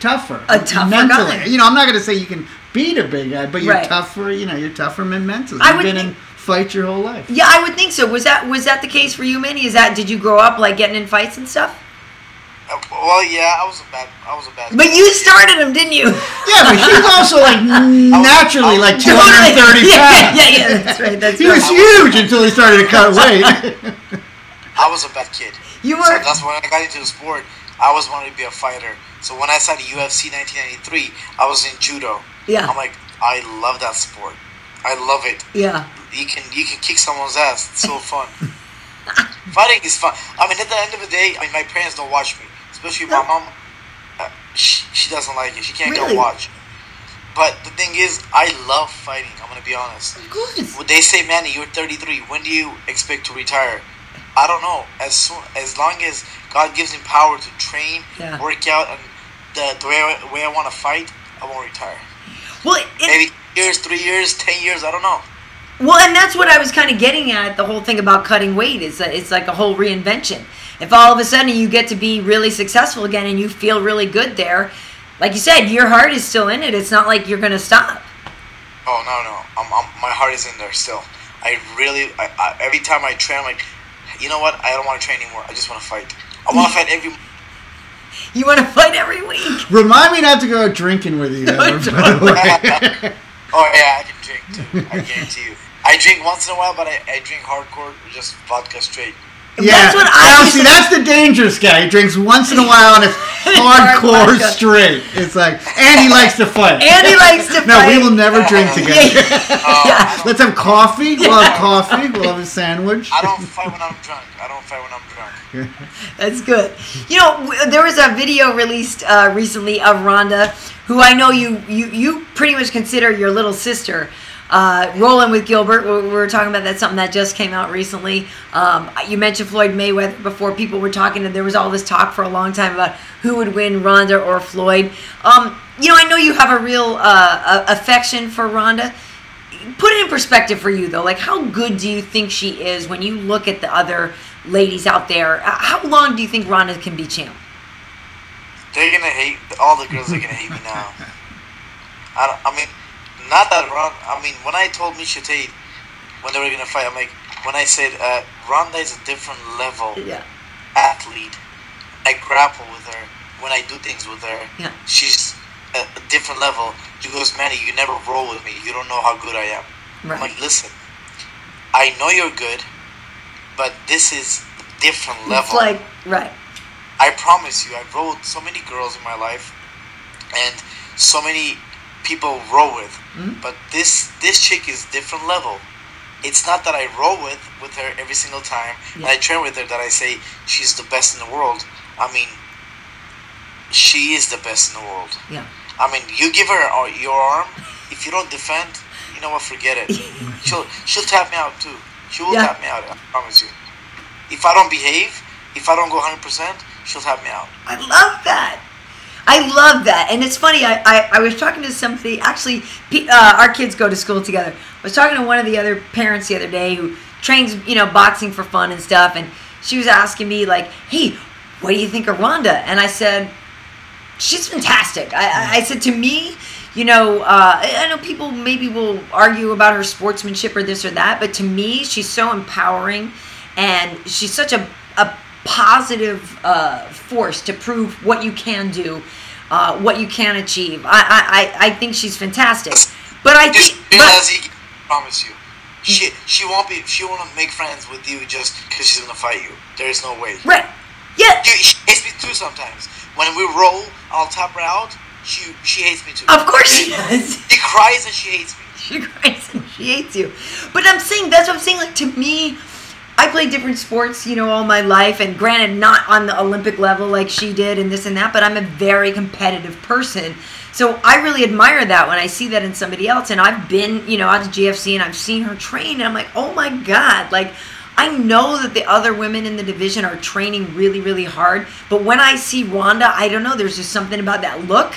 tougher. A tougher mentally. guy. You know, I'm not going to say you can beat a big guy, but you're tougher. You know, you're tougher mentally. You've been in fights your whole life. Yeah, I would think so. Was that the case for you, Manny? Did you grow up like getting in fights and stuff? Well, yeah, I was a bad. But you started him, didn't you? Yeah, but he's also like naturally like 230 pounds. Yeah, that's right. He was huge until he started to cut weight. I was a bad kid. You were. So that's when I got into the sport. I always wanted to be a fighter. So when I started UFC 1993, I was in judo. Yeah. I'm like, I love that sport. I love it. Yeah. You can kick someone's ass. It's so fun. Fighting is fun. I mean, at the end of the day, my parents don't watch me. Especially my mom. She doesn't like it. She can't go watch. But the thing is, I love fighting. I'm going to be honest. Of course. When they say, Manny, you're 33. When do you expect to retire? I don't know. As long as God gives me power to train, work out, and the way I want to fight, I won't retire. Well, maybe 3 years, 10 years, I don't know. Well, and that's what I was kind of getting at. The whole thing about cutting weight is it's like a whole reinvention. If all of a sudden you get to be really successful again and you feel really good there, like you said, your heart is still in it. It's not like you're going to stop. Oh, no. My heart is in there still. Every time I train, I'm like, you know what? I don't want to train anymore. I just want to fight. I want to fight every. You want to fight every week? Remind me not to go out drinking with you. By the way. Oh yeah, I can drink too. I guarantee you. I drink once in a while, but I drink hardcore, just vodka straight. Yeah, that's what that's the dangerous guy. He drinks once in a while and it's hardcore straight. It's like, and he likes to fight. No, we will never drink together. Let's have coffee. We'll have coffee. We'll have a sandwich. I don't fight when I'm drunk. That's good. You know, there was a video released recently of Ronda, who I know you pretty much consider your little sister. Rolling with Gilbert, we were talking about that, something that just came out recently. You mentioned Floyd Mayweather before. People were talking, and there was all this talk for a long time about who would win, Ronda or Floyd. You know, I know you have a real affection for Ronda. Put it in perspective for you, though. Like, how good do you think she is when you look at the other ladies out there? How long do you think Ronda can be champ? They're gonna hate, all the girls are gonna hate me now. I mean, not that Ronda. I mean, when I told Misha Tate when they were gonna fight, I'm like, when I said Ronda is a different level athlete. I grapple with her when I do things with her. Yeah. She's a different level. She goes, Manny, you never roll with me. You don't know how good I am. Right. I'm like, listen, I know you're good, but this is a different level. It's like, right. I promise you, I've rolled so many girls in my life, and so many people roll with. But this chick is different level. It's not that I roll with her every single time, and I train with her that I say she's the best in the world. I mean, she is the best in the world. Yeah. I mean, you give her your arm, if you don't defend, you know what, forget it. She'll tap me out too. She will tap me out, I promise you. If I don't behave, if I don't go 100%, she'll tap me out. I love that. I love that. And it's funny, I was talking to somebody, actually, our kids go to school together. I was talking to one of the other parents the other day who trains, you know, boxing for fun and stuff, and she was asking me, like, hey, what do you think of Ronda? And I said, she's fantastic. I said, to me, you know, I know people maybe will argue about her sportsmanship or this or that, but to me, she's so empowering, and she's such a positive force to prove what you can do, what you can achieve. I think she's fantastic. But I think, I promise you, she won't make friends with you just because she's gonna fight you. There is no way. Right. Yeah. She hates me too sometimes. When we roll, I'll tap her out. She hates me too. Of course she does. She cries and she hates me. She cries and she hates you. But I'm saying, that's what I'm saying. Like, to me, I played different sports, you know, all my life, and granted, not on the Olympic level like she did and this and that, but I'm a very competitive person. So I really admire that when I see that in somebody else. And I've been, you know, out to GFC and I've seen her train, and I'm like, oh my God, like, I know that the other women in the division are training really, really hard. But when I see Ronda, I don't know, there's just something about that look.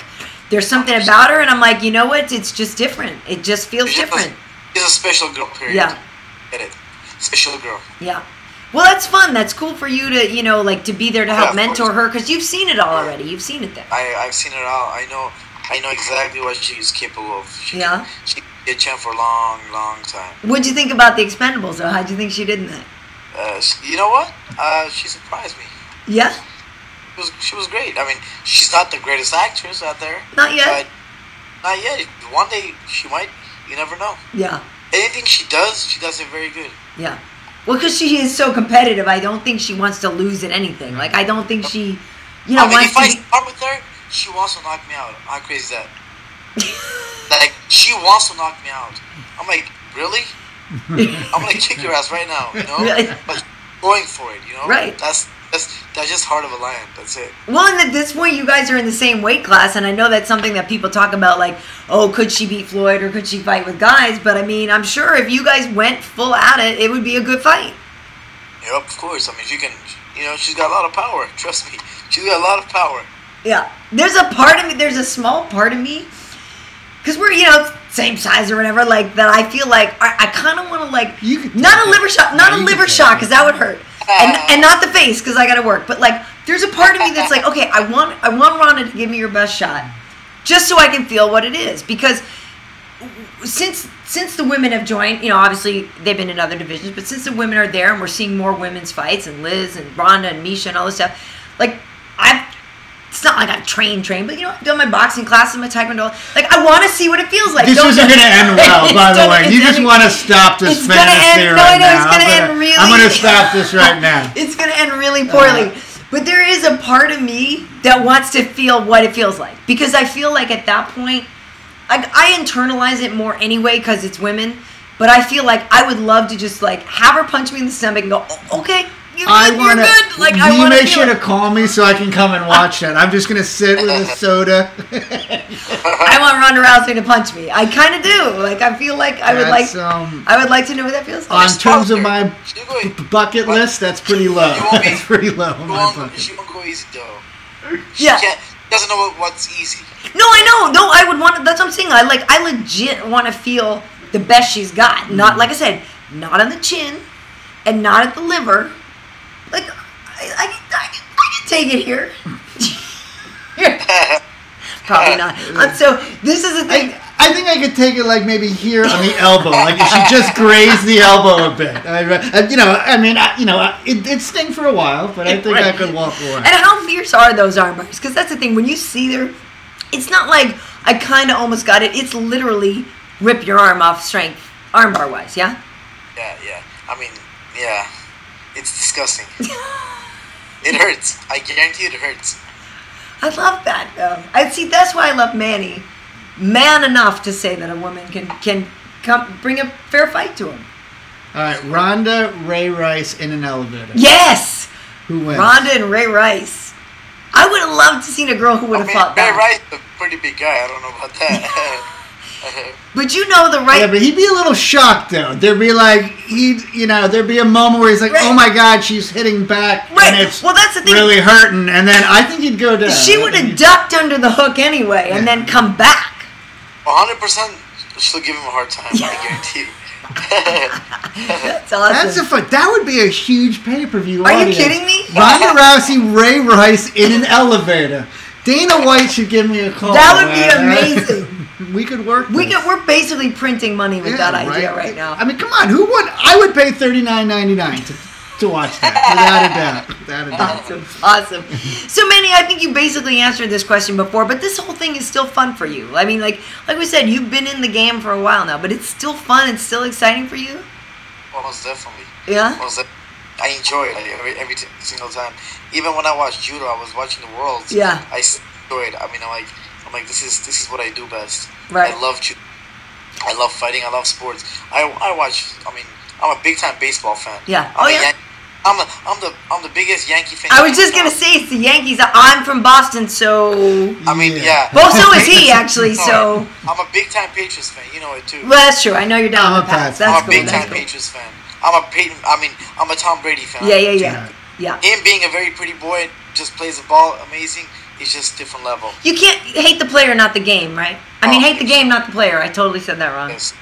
There's something about her, and I'm like, you know what? It's just different. It just feels different. She's a special girl, period. Yeah. Get it. Special girl. Yeah. Well, that's fun. That's cool for you to, you know, like, to be there to help mentor her, because you've seen it all already. You've seen it there. I've seen it all. I know exactly what she's capable of. She can be a champ for a long, long time. What'd you think about the Expendables, though? How'd you think she did in that? You know what? She surprised me. Yeah? She was great. I mean, she's not the greatest actress out there. Not yet. Not yet. One day she might. You never know. Yeah. Anything she does it very good. Yeah. Well, because she is so competitive, I don't think she wants to lose at anything. Like, I don't think she, you know, wants to. I mean, if I start with her, she wants to knock me out. How crazy is that? Like, she wants to knock me out. I'm like, really? I'm gonna kick your ass right now, you know? Really? But going for it, you know? Right. That's just heart of a lion. That's it. Well, and at this point, you guys are in the same weight class, and I know that's something that people talk about, like, oh, could she beat Floyd or could she fight with guys? But I mean, I'm sure if you guys went full at it, it would be a good fight. Yep, of course. I mean, you can, you know, she's got a lot of power. Trust me, she's got a lot of power. Yeah, there's a part of me, there's a small part of me, because we're, you know, same size or whatever, like, that I feel like I kind of want to, like, not a liver shot, because that would hurt. And not the face, because I got to work. But, like, there's a part of me that's like, okay, I want Ronda to give me your best shot, just so I can feel what it is. Because since the women have joined, you know, obviously they've been in other divisions, but since the women are there and we're seeing more women's fights and Liz and Ronda and Misha and all this stuff, like it's not like I've trained, but you know, I've done my boxing classes, my taekwondo. Like I want to see what it feels like. This isn't going to end well, by the way. You just want to stop this fantasy right now. It's going to end really. I'm going to stop this right now. It's going to end really poorly. But there is a part of me that wants to feel what it feels like, because I feel like at that point, I internalize it more anyway because it's women. But I feel like I would love to just like have her punch me in the stomach and go, okay. You're good. Like, you make sure to call me so I can come and watch that. I'm just going to sit with a soda. I want Ronda Rousey to punch me. I kind of do. Like, I feel like I would like to know what that feels like. On terms of my bucket list, that's pretty low. That's pretty low on my bucket. She won't go easy, though. She doesn't know what's easy. No, I know. No, I would want to. That's what I'm saying. I legit want to feel the best she's got. Not, like I said, not on the chin and not at the liver. Like, I can take it here. Probably not. So this is the thing. I think I could take it like maybe here on the elbow, like if she just grazed the elbow a bit. It sting for a while, but I think I could walk away. And how fierce are those arm bars? Because that's the thing. When you see their, it's not like I kind of almost got it. It's literally rip your arm off strength, arm bar wise. Yeah. Yeah. I mean, yeah. It's disgusting. It hurts. I guarantee it hurts. I love that, though. I see. That's why I love Manny. Man enough to say that a woman can come bring a fair fight to him. All right, Ronda, Ray Rice in an elevator. Yes. Who wins? Ronda and Ray Rice. I would have loved to seen a girl who would have fought Ray back. Rice is a pretty big guy. I don't know about that. But you know the right. Yeah, but he'd be a little shocked though. There'd be like there'd be a moment where he's like, "Oh my God, she's hitting back, and it's that's the thing. Really hurting." And then I think he'd go down. She would have ducked under the hook anyway, and then come back. 100%, she'll give him a hard time. I guarantee you. That's awesome. That would be a huge pay-per-view. Are you kidding me? Ronda Rousey, Ray Rice in an elevator. Dana White should give me a call. That would be amazing. We could work. We're basically printing money with that idea right now. I mean, come on, who would? I would pay $39.99 to watch that, without a doubt. Awesome. So, Manny, I think you basically answered this question before, but this whole thing is still fun for you. I mean, like we said, you've been in the game for a while now, but it's still fun. It's still exciting for you. Well, most definitely. Yeah. I enjoy it every single time. Even when I watch judo, I was watching the Worlds. Yeah. I enjoy it. I mean, I'm like, this is what I do best. Right. I love judo. I love fighting. I love sports. I watch. I mean, I'm a big time baseball fan. Yeah. I'm the biggest Yankee fan. I was just gonna say it's the Yankees. I'm from Boston, so. I mean, yeah. Well, so is he actually. So. I'm a big time Patriots fan. You know it too. Well, that's true. I know you're down with the Pats. That's I'm a big time Patriots fan. I'm a Tom Brady fan. Yeah. Him being a very pretty boy, just plays the ball amazing. It's just different level. You can't hate the player, not the game, right? I mean, hate the game, not the player. I totally said that wrong. Yes.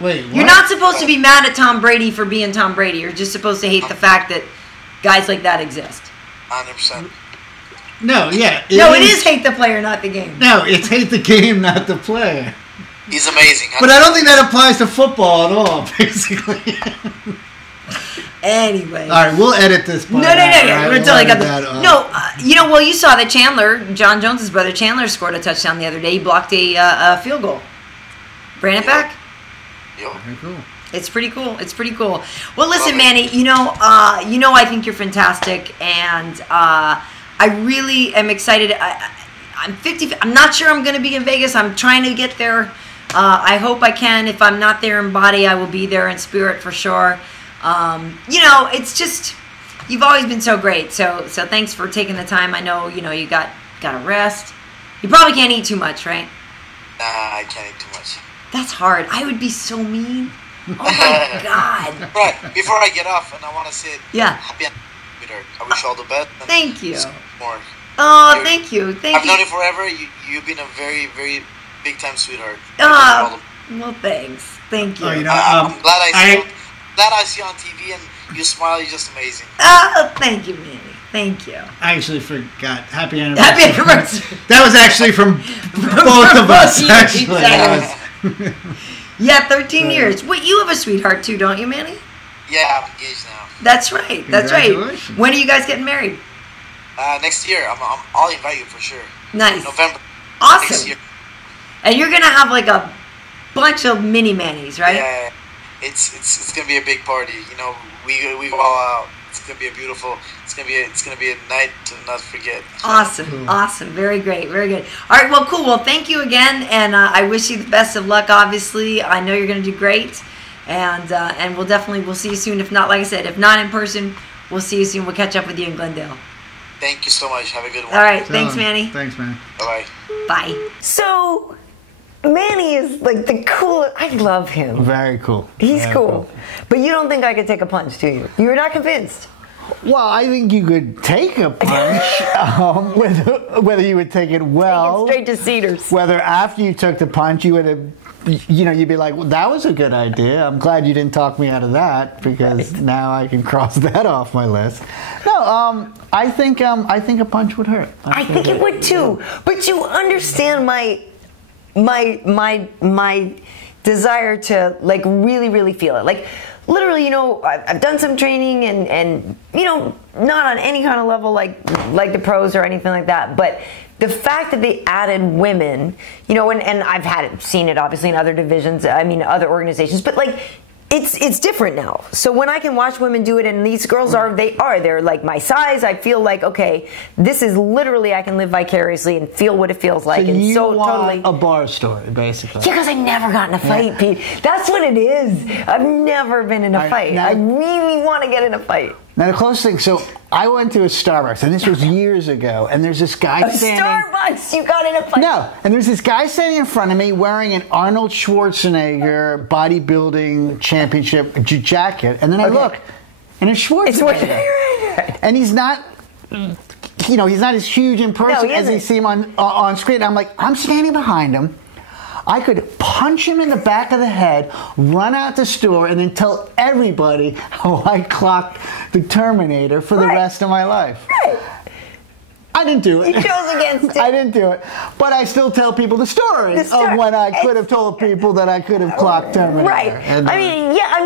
Wait, what? You're not supposed to be mad at Tom Brady for being Tom Brady. You're just supposed to hate the fact that guys like that exist. 100%. No, yeah. It is hate the player, not the game. No, it's hate the game, not the player. He's amazing. But I don't think that applies to football at all, basically. Anyway. All right, we'll edit this part. No. Right? We're totally got that. You saw that Chandler, John Jones' brother, Chandler scored a touchdown the other day. He blocked a field goal. Ran it back. Yeah. Very cool. It's pretty cool. Well, listen, Manny, I think you're fantastic, and I really am excited. I'm 50. I'm not sure I'm going to be in Vegas. I'm trying to get there. I hope I can. If I'm not there in body, I will be there in spirit for sure. It's just, you've always been so great. So thanks for taking the time. I know, you got to rest. You probably can't eat too much, right? Nah, I can't eat too much. That's hard. I would be so mean. Oh my God. Right. Before I get off, and I want to say, happy anniversary. I wish you all the best. Thank you. More. Oh, thank you. I've known you forever. You've been a very, very big time sweetheart. Well, thanks. Thank you. Oh, I'm glad I see you on TV and you smile. You're just amazing. Oh, thank you, Manny. Thank you. I actually forgot. Happy anniversary. Happy anniversary. That was actually from both of us, actually. Exactly. Yeah, 13 years. Wait, you have a sweetheart too, don't you, Manny? Yeah, I'm engaged now. That's right. That's right. When are you guys getting married? Next year. I'll invite you for sure. Nice. November. Awesome. Next year. And you're gonna have like a bunch of mini Mannies, right? Yeah. It's gonna be a big party. You know, we go all out. It's gonna be a beautiful. It's gonna be a night to not forget. Awesome, awesome, very great, very good. All right, well, cool. Well, thank you again, and I wish you the best of luck. Obviously, I know you're gonna do great, and we'll see you soon. If not, like I said, if not in person, we'll see you soon. We'll catch up with you in Glendale. Thank you so much. Have a good one. All right, thanks, Manny. Thanks, man. Bye. Bye. So, Manny is like the coolest. I love him. Very cool. He's Very cool. But you don't think I could take a punch, do you? You're not convinced? Well, I think you could take a punch. Whether you would take it well. Take it straight to Cedars. Whether after you took the punch, you would have, you'd be like, well, that was a good idea. I'm glad you didn't talk me out of that, because now I can cross that off my list. No, I think a punch would hurt. I think it would too. But you understand my desire to like really feel it. Like literally, you know, I've done some training and you know, not on any kind of level like the pros or anything like that, but the fact that they added women, you know, and I've seen it obviously in other divisions, I mean other organizations, but like it's different now. So when I can watch women do it, and these girls they're like my size, I feel like, okay, this is literally, I can live vicariously and feel what it feels like. So and you so want totally a bar story, basically. Yeah, because I never got in a fight, Pete. That's what it is. I've never been in a fight. I really want to get in a fight. Now the closest thing, so I went to a Starbucks, and this was years ago, and there's this guy standing... Starbucks, you got in a fight? No, and there's this guy standing in front of me wearing an Arnold Schwarzenegger bodybuilding championship jacket, and then I look, and it's Schwarzenegger. And he's not... You know, he's not as huge in person as you see him on screen. I'm like, I'm standing behind him. I could punch him in the back of the head, run out the store, and then tell everybody how I clocked the Terminator for the rest of my life. Right. I didn't do it. You chose against it. I didn't do it. But I still tell people the story of when I could have told people that I could have clocked Terminator. Right. And, I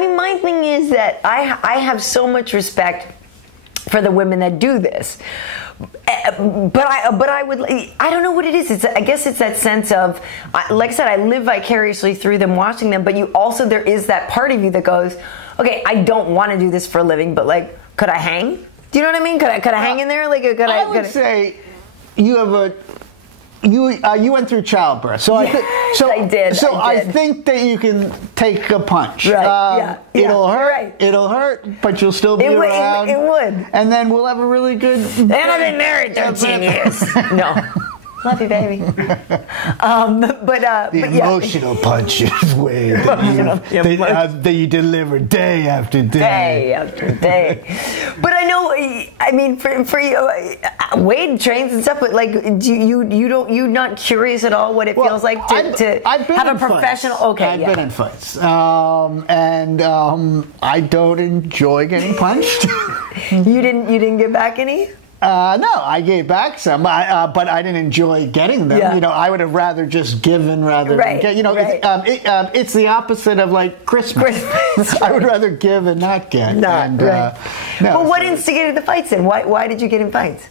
mean, my thing is that I have so much respect for the women that do this. But I don't know what it is. I guess it's that sense of, like I said, I live vicariously through them, watching them. But there is that part of you that goes, okay, I don't want to do this for a living, but like, could I hang? Do you know what I mean? Could I hang in there? Like, I would say you have you went through childbirth, so I did. So I think that you can take a punch. Right. It'll hurt. Right. It'll hurt, but you'll still be around. It would. And then we'll have a really good. And I've been married 13 years. No. Love you, baby. The emotional punches, Wade, that you deliver day after day. Day after day. But I know, I mean, for you, Wade trains and stuff, but like, you're not curious at all what it feels like to have a professional. Fights. Okay, I've been in fights, and I don't enjoy getting punched. You didn't get back any? No, I gave back some, but I didn't enjoy getting them. Yeah. You know, I would have rather just given rather than get. You know, it's the opposite of like Christmas. I would rather give and not get. But what instigated the fights then? Why did you get in fights?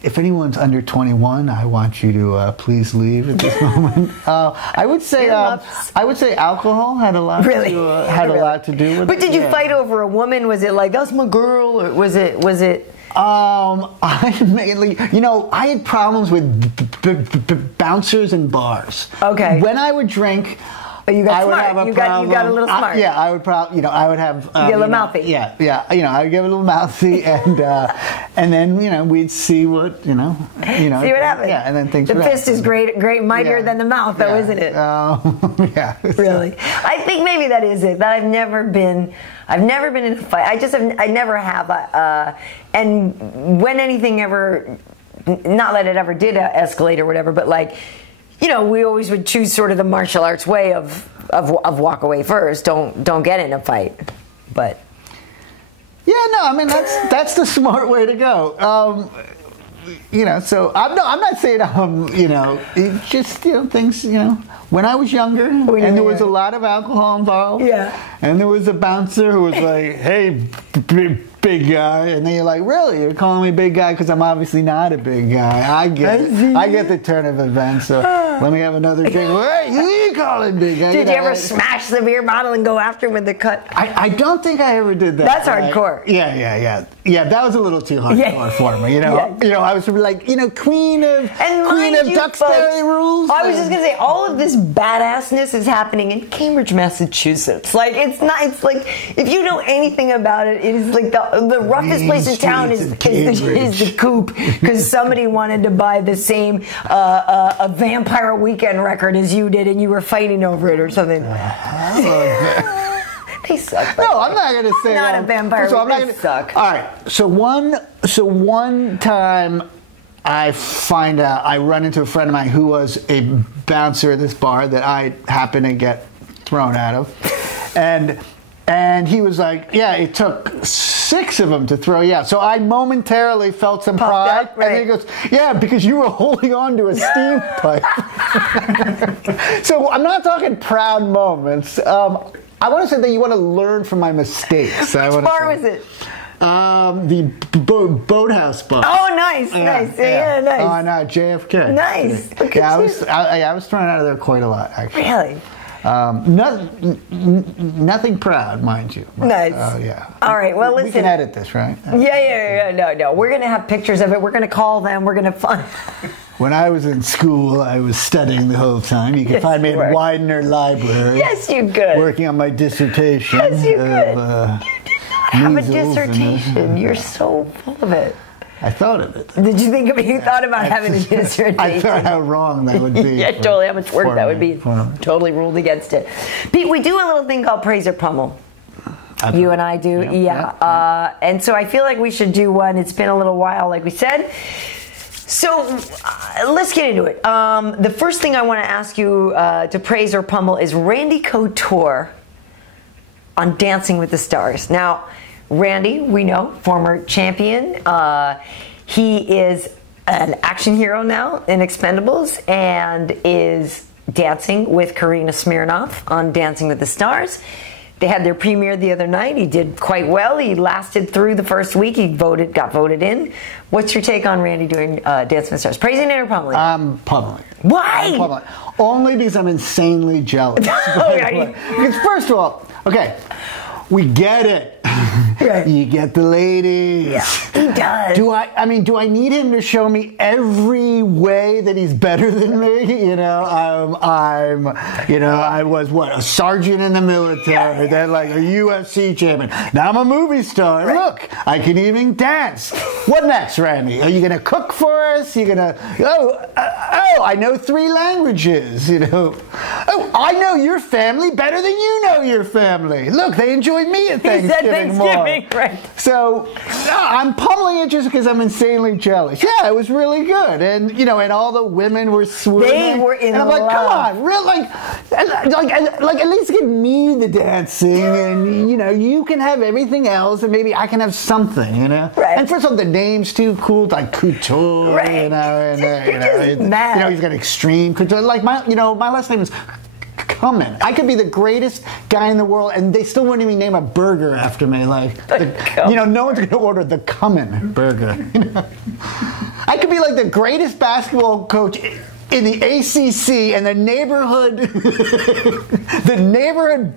If anyone's under 21, I want you to please leave at this moment. I would say alcohol had a lot a lot to do with it. But did you fight over a woman? Was it like, that's my girl, or was it? I mainly, you know, I had problems with bouncers in bars. Okay. When I would drink, you got I would smart. have a You problem. got a little smart. I would probably, you know, I would have. Get a little mouthy. Yeah. You know, I would get a little mouthy, and then you know we'd see what see what happens. Yeah, and then things. The fist is great, mightier than the mouth, though, isn't it? Yeah. Really, I think maybe that is it. That I've never been in a fight. I never have. And when anything ever, not that it ever did escalate or whatever, but like, you know, we always would choose sort of the martial arts way of walk away first. Don't get in a fight. But yeah, no, I mean that's the smart way to go. so I'm not saying it's just, things, when I was younger, and there was a lot of alcohol involved. Yeah. And there was a bouncer who was like, hey, big guy, and then you're like, really? You're calling me big guy because I'm obviously not a big guy. I get the turn of events. So let me have another drink. Hey, you call it big guy? Did you ever smash the beer bottle and go after him with the cut? I don't think I ever did that. That's hardcore. Yeah. That was a little too hardcore for me. I was like, queen of Duxbury rules. I was just gonna say, all of this badassness is happening in Cambridge, Massachusetts. Like it's like if you know anything about it, it is like the roughest place in town is the Coop, because somebody wanted to buy the same a Vampire Weekend record as you did, and you were fighting over it or something. They suck. No, I'm not going to say not a vampire. They suck. All right. So one time I run into a friend of mine who was a bouncer at this bar that I happened to get thrown out of, and he was like, yeah, it took 6 of them to throw you out. So I momentarily felt some pride. Right. And then he goes, yeah, because you were holding on to a steam pipe. So I'm not talking proud moments. I want to say that you want to learn from my mistakes. Which bar was it? The Boathouse bar. Oh, nice. Nice. Oh, no, JFK. Nice. I was thrown out of there quite a lot, actually. Really? Nothing proud, mind you. Nice. Yeah. All right. Well, listen. We can edit this, right? Yeah. No. We're gonna have pictures of it. We're gonna call them. We're gonna find. When I was in school, I was studying the whole time. You can find me at Widener Library. Yes, you could. Working on my dissertation. Yes, you could. You did not have a dissertation. You're so full of it. I thought of it. Did you think of it? You thought about having a dissertation? I thought how wrong that would be. Yeah, totally. How much work that would be. Totally ruled against it. Pete, we do a little thing called Praise or Pummel. You and I do. Yeah. And so I feel like we should do one. It's been a little while, like we said. So let's get into it. The first thing I want to ask you to praise or pummel is Randy Couture on Dancing with the Stars. Now, Randy, we know, former champion. He is an action hero now in Expendables and is dancing with Karyn Smirnoff on Dancing with the Stars. They had their premiere the other night. He did quite well. He lasted through the first week. He got voted in. What's your take on Randy doing Dancing with the Stars? Praising it or pummeling? I'm pummeling. Why? I'm pummeling. Only because I'm insanely jealous. Because first of all, okay, we get it. Right. You get the ladies. Yeah, he does. Do I need him to show me every way that he's better than me? I was a sergeant in the military, then like a UFC champion. Now I'm a movie star. Right. Look, I can even dance. What next, Randy? Are you going to cook for us? You're going to, I know 3 languages, Oh, I know your family better than you know your family. Look, they enjoy me at Thanksgiving more. Right. So I'm pummeling it just because I'm insanely jealous. Yeah, it was really good, and and all the women were swooning. They were in love. And I'm like, come on, real like at least give me the dancing, and you can have everything else, and maybe I can have something, Right. And first of all, the name's too cool, like Couture, right. He's got extreme Couture. Like my last name is Cummin. I could be the greatest guy in the world, and they still wouldn't even name a burger after me. Like, no one's going to order the Cummin burger. I could be like the greatest basketball coach in the ACC, and the neighborhood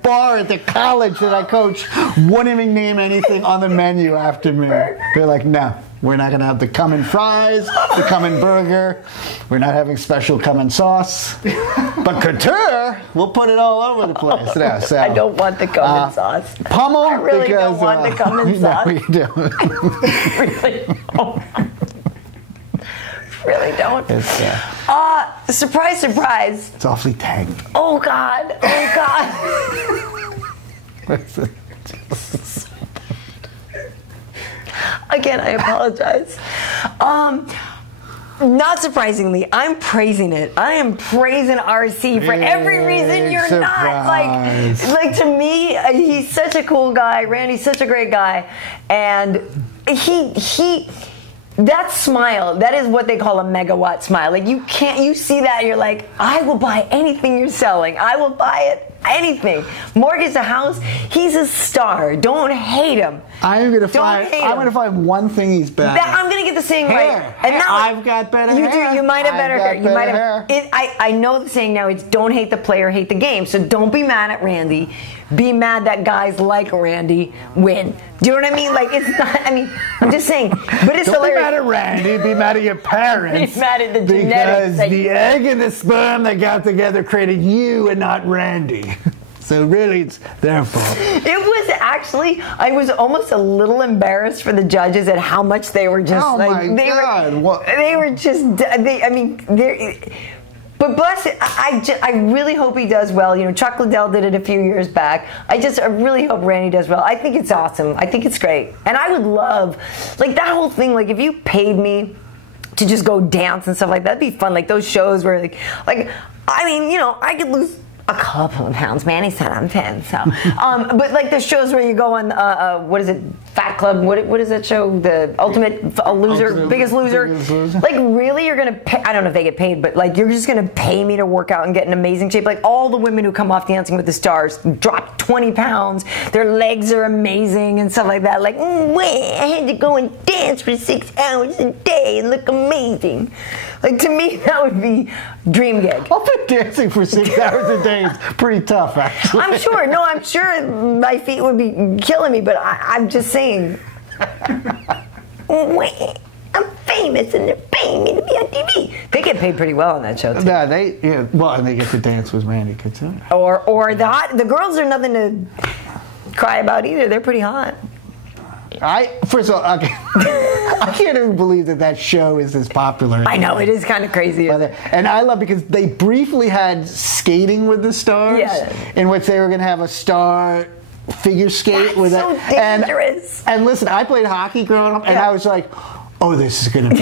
bar at the college that I coach wouldn't even name anything on the menu after me. They're like, no. We're not going to have the Cummin fries, the Cummin burger. We're not having special Cummin sauce. But Couture, we'll put it all over the place. No, so, I don't want the Cummin sauce. Pummel, I really don't want the Cummin sauce. No, you don't. Really don't. Really don't. Surprise, surprise. It's awfully tangy. Oh, God. Again, I apologize. Not surprisingly, I'm praising it. I am praising RC for every reason you're not. Like to me, he's such a cool guy. Randy's such a great guy, and he That smile, that is what they call a megawatt smile. Like, you see that, you're like, I will buy anything you're selling. I will buy it, anything. Mortgage a house, he's a star. Don't hate him. I'm gonna find one thing he's bad at. I'm gonna get the saying right. And now I've got better hair. You might have better hair. You might have. I know the saying now. It's don't hate the player, hate the game. So don't be mad at Randy. Be mad that guys like Randy win. Do you know what I mean? Like, it's not. I mean, I'm just saying. But it's don't hilarious. Be mad at Randy. Be mad at your parents. Be mad at the genetics. Because the egg and the sperm that got together created you and not Randy. So really, it's their fault. It was actually, I was almost a little embarrassed for the judges at how much they were just they were just, I mean, but bless it, I really hope he does well. You know, Chuck Liddell did it a few years back. I really hope Randy does well. I think it's awesome. I think it's great. And I would love, like, that whole thing, like, if you paid me to just go dance and stuff like that, that'd be fun. Like, those shows where, like, I mean, you know, I could lose a couple of pounds. Manny said I'm 10, so. But like the shows where you go on, what is it, Fat Club? What is that show? The Ultimate Loser, Biggest Loser. Like, really, you're gonna pay? I don't know if they get paid, but like, you're just gonna pay me to work out and get in amazing shape. Like, all the women who come off Dancing with the Stars drop 20 pounds. Their legs are amazing and stuff like that. Like, I had to go and dance for 6 hours a day and look amazing. Like, to me, that would be dream gig. I'll bet dancing for 6 hours a day is pretty tough, actually. I'm sure. No, I'm sure my feet would be killing me, but I'm just saying. I'm famous and they're paying me to be on TV. They get paid pretty well on that show, too. Yeah, well, and they get to dance with Manny Couture. Or the girls are nothing to cry about either. They're pretty hot. First of all, okay. I can't even believe that show is as popular. I know, it is kind of crazy. And I love because they briefly had Skating with the Stars, in which they were going to have a star figure skate with so dangerous. And listen, I played hockey growing up, and I was like, oh, this is going to be.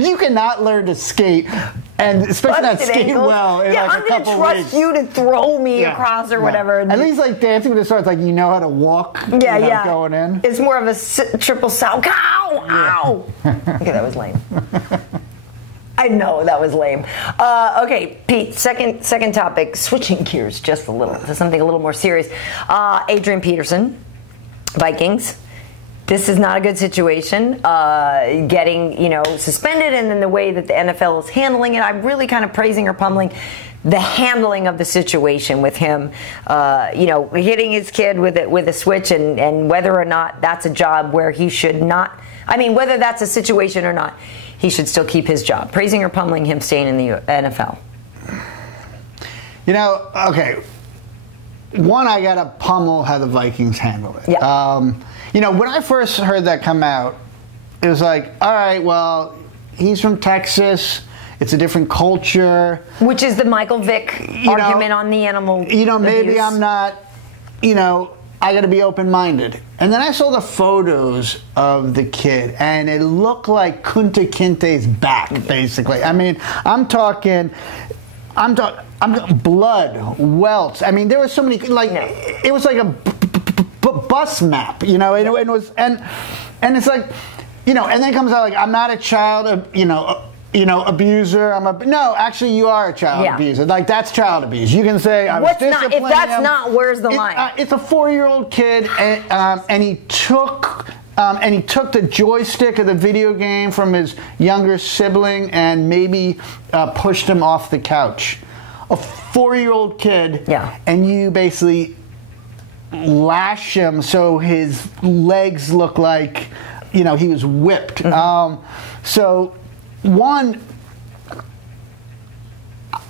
You cannot learn to skate, and especially not skate ankles. Well. In like I'm going to trust you to throw me across or whatever. At least like Dancing with the Stars, like you know how to walk. Going in. It's more of a triple sound. Ow! Ow! Okay, that was lame. I know that was lame. Okay, Pete. Second topic. Switching gears just a little to something a little more serious. Adrian Peterson, Vikings. This is not a good situation, getting, suspended, and then the way that the NFL is handling it. I'm really kind of praising or pummeling the handling of the situation with him, hitting his kid with a switch, and whether or not that's a job where he should not, whether that's a situation or not, he should still keep his job. Praising or pummeling him staying in the NFL. Okay. One, I got to pummel how the Vikings handle it. Yeah. When I first heard that come out, it was like, all right, well, he's from Texas. It's a different culture. Which is the Michael Vick argument on the animal maybe abuse. I'm not, I got to be open-minded. And then I saw the photos of the kid, and it looked like Kunta Kinte's back, basically. I'm talking blood, welts. There were so many, it was like a bus map, and it was, and it's like, and then it comes out like, I'm not a child abuser. No, actually, you are a child abuser. Like, that's child abuse. You can say I was disciplining him. If that's him. not, where's the line? It's a 4-year-old kid, and he took the joystick of the video game from his younger sibling and maybe pushed him off the couch. A 4-year-old kid, and you basically lash him so his legs look like, he was whipped. Mm-hmm. So, one,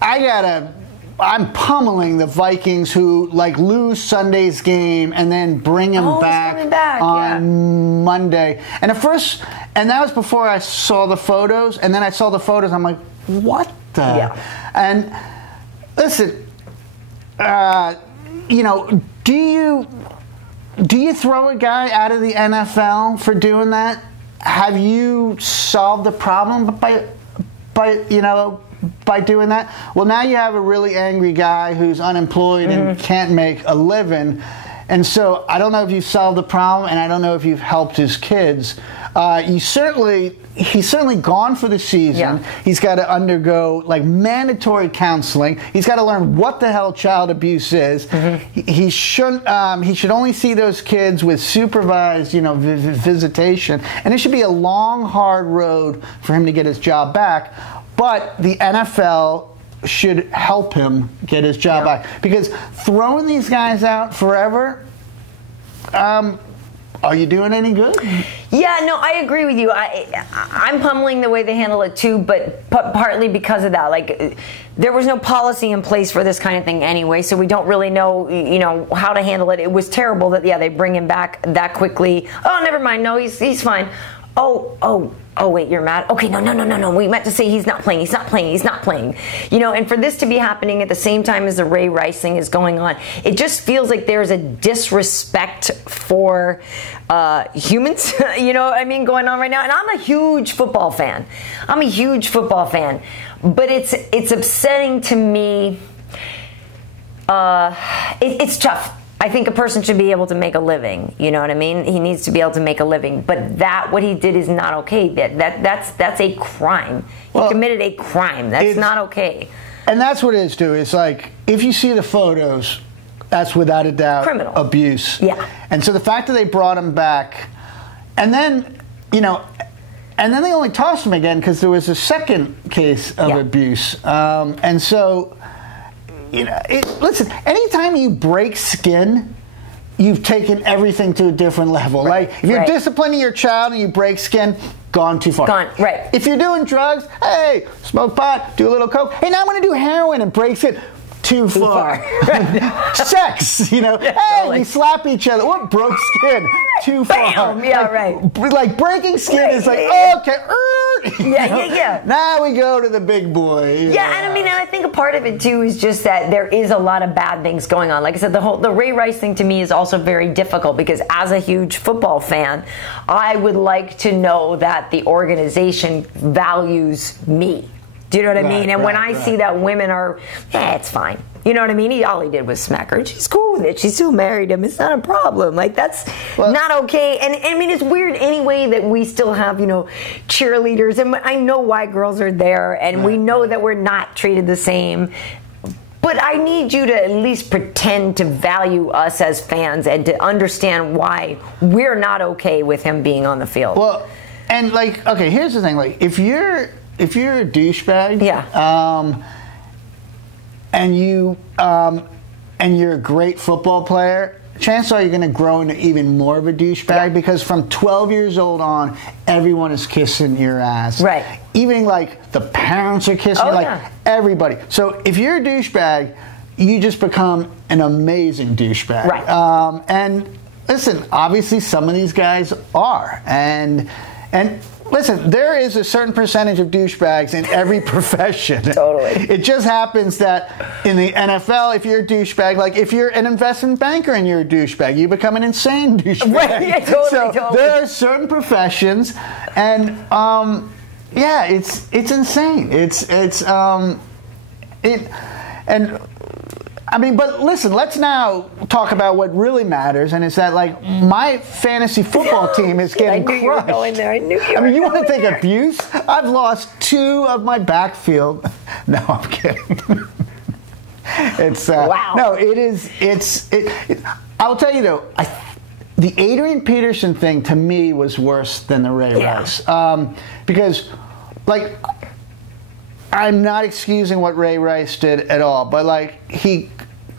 I'm pummeling the Vikings who lose Sunday's game and then bring him back on Monday. And at first, and that was before I saw the photos, and then I saw the photos, I'm like, what the? Yeah. And listen, do you throw a guy out of the NFL for doing that? Have you solved the problem by doing that? Well, now you have a really angry guy who's unemployed and can't make a living. And so I don't know if you've solved the problem, and I don't know if you've helped his kids. he's certainly gone for the season. Yeah. He's got to undergo like mandatory counseling. He's got to learn what the hell child abuse is. He should only see those kids with supervised, visitation. And it should be a long, hard road for him to get his job back. But the NFL should help him get his job back, because throwing these guys out forever. Are you doing any good? Yeah, no, I agree with you. I'm pummeling the way they handle it too, but partly because of that. Like, there was no policy in place for this kind of thing anyway, so we don't really know, how to handle it. It was terrible that they bring him back that quickly. Oh, never mind. No, he's fine. Oh, wait, you're mad? Okay, no. We meant to say he's not playing. And for this to be happening at the same time as the Ray Rice thing is going on, it just feels like there's a disrespect for humans, going on right now. And I'm a huge football fan. But it's upsetting to me. It's tough. I think a person should be able to make a living. You know what I mean? He needs to be able to make a living. But what he did is not okay. That's a crime. He committed a crime. That's not okay. And that's what it is too. It's like, if you see the photos, that's without a doubt criminal abuse. Yeah. And so the fact that they brought him back, and then they only tossed him again because there was a second case of abuse. And so. Listen, anytime you break skin, you've taken everything to a different level. Right. Like, if you're disciplining your child and you break skin, gone too far. Right. If you're doing drugs, hey, smoke pot, do a little coke. Hey, now I'm going to do heroin and break skin. Too far. Sex, hey, totally. We slap each other. What broke skin? Too far. Bam. Yeah, right. Like, breaking skin is like, okay. Yeah. Now we go to the big boy. Yeah, and I think a part of it too is just that there is a lot of bad things going on. Like I said, the Ray Rice thing to me is also very difficult, because as a huge football fan, I would like to know that the organization values me. Do you know what I mean? And when I see that women are, it's fine. You know what I mean? All he did was smack her. She's cool with it. She still married him. It's not a problem. Like, that's not okay. And it's weird anyway that we still have, cheerleaders. And I know why girls are there. And we know that we're not treated the same. But I need you to at least pretend to value us as fans and to understand why we're not okay with him being on the field. Well, and okay, here's the thing. Like, if you're a douchebag, and you're a great football player, chances are you're going to grow into even more of a douchebag, because from 12 years old on, everyone is kissing your ass. Right. Even the parents are kissing you, everybody. So if you're a douchebag, you just become an amazing douchebag. Right. And listen, obviously some of these guys are, and listen, there is a certain percentage of douchebags in every profession. Totally. It just happens that in the NFL, if you're a douchebag, like if you're an investment banker and you're a douchebag, you become an insane douchebag. Right, yeah, totally, so totally. there are certain professions, and it's insane. But listen, let's now talk about what really matters, and it's that, my fantasy football team is getting crushed. I knew you were going there. I knew you were you want to take there. abuse? I've lost 2 of my backfield. No, I'm kidding. It's wow. No, it is. I'll tell you though, the Adrian Peterson thing to me was worse than the Ray Rice, because I'm not excusing what Ray Rice did at all, but he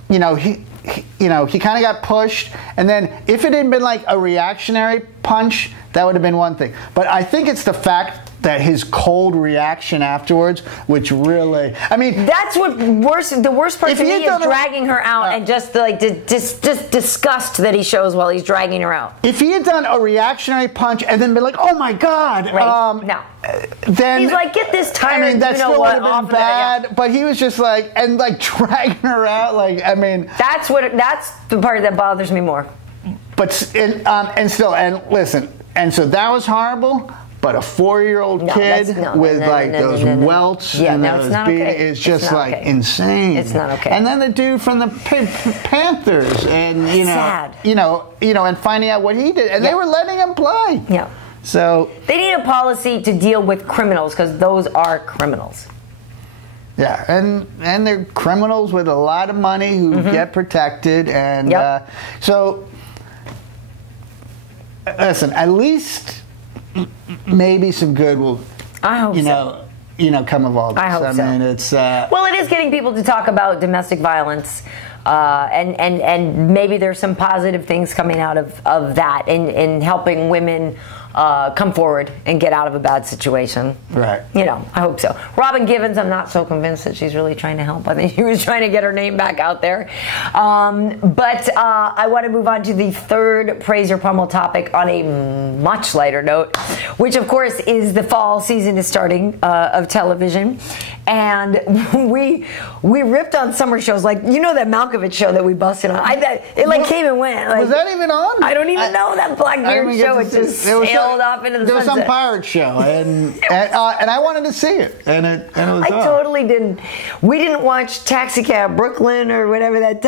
kind of got pushed, and then if it had been a reactionary punch, that would have been one thing. But I think it's the fact that his cold reaction afterwards, which really, that's what the worst part to me is dragging her out and just disgust that he shows while he's dragging her out. If he had done a reactionary punch and then been like, "Oh my God," no. Then he's like, "Get this tired." That still would have been bad. But he was just dragging her out. That's the part that bothers me more. But listen, and so that was horrible. But a 4-year-old kid with those welts and those beatings is just insane. It's not okay. And then the dude from the Panthers, and sad. And finding out what he did, and they were letting him play. Yeah. So they need a policy to deal with criminals because those are criminals. Yeah, and they're criminals with a lot of money who get protected, and so listen. At least maybe some good will. I hope come of all this. I hope so. I mean, it's well, it is getting people to talk about domestic violence, and maybe there's some positive things coming out of that in helping women come forward and get out of a bad situation. Right. I hope so. Robin Givens, I'm not so convinced that she's really trying to help. I think she was trying to get her name back out there. But I want to move on to the third Praise Your Pummel topic on a much lighter note, which of course is the fall season is starting of television. And we ripped on summer shows like that Malkovich show that we busted on. It came and went. Was that even on? I don't even know that Blackbeard show. It just sailed off into the sunset. There was some pirate show, and I wanted to see it, and it was. I totally didn't. We didn't watch Taxi Cab Brooklyn or whatever that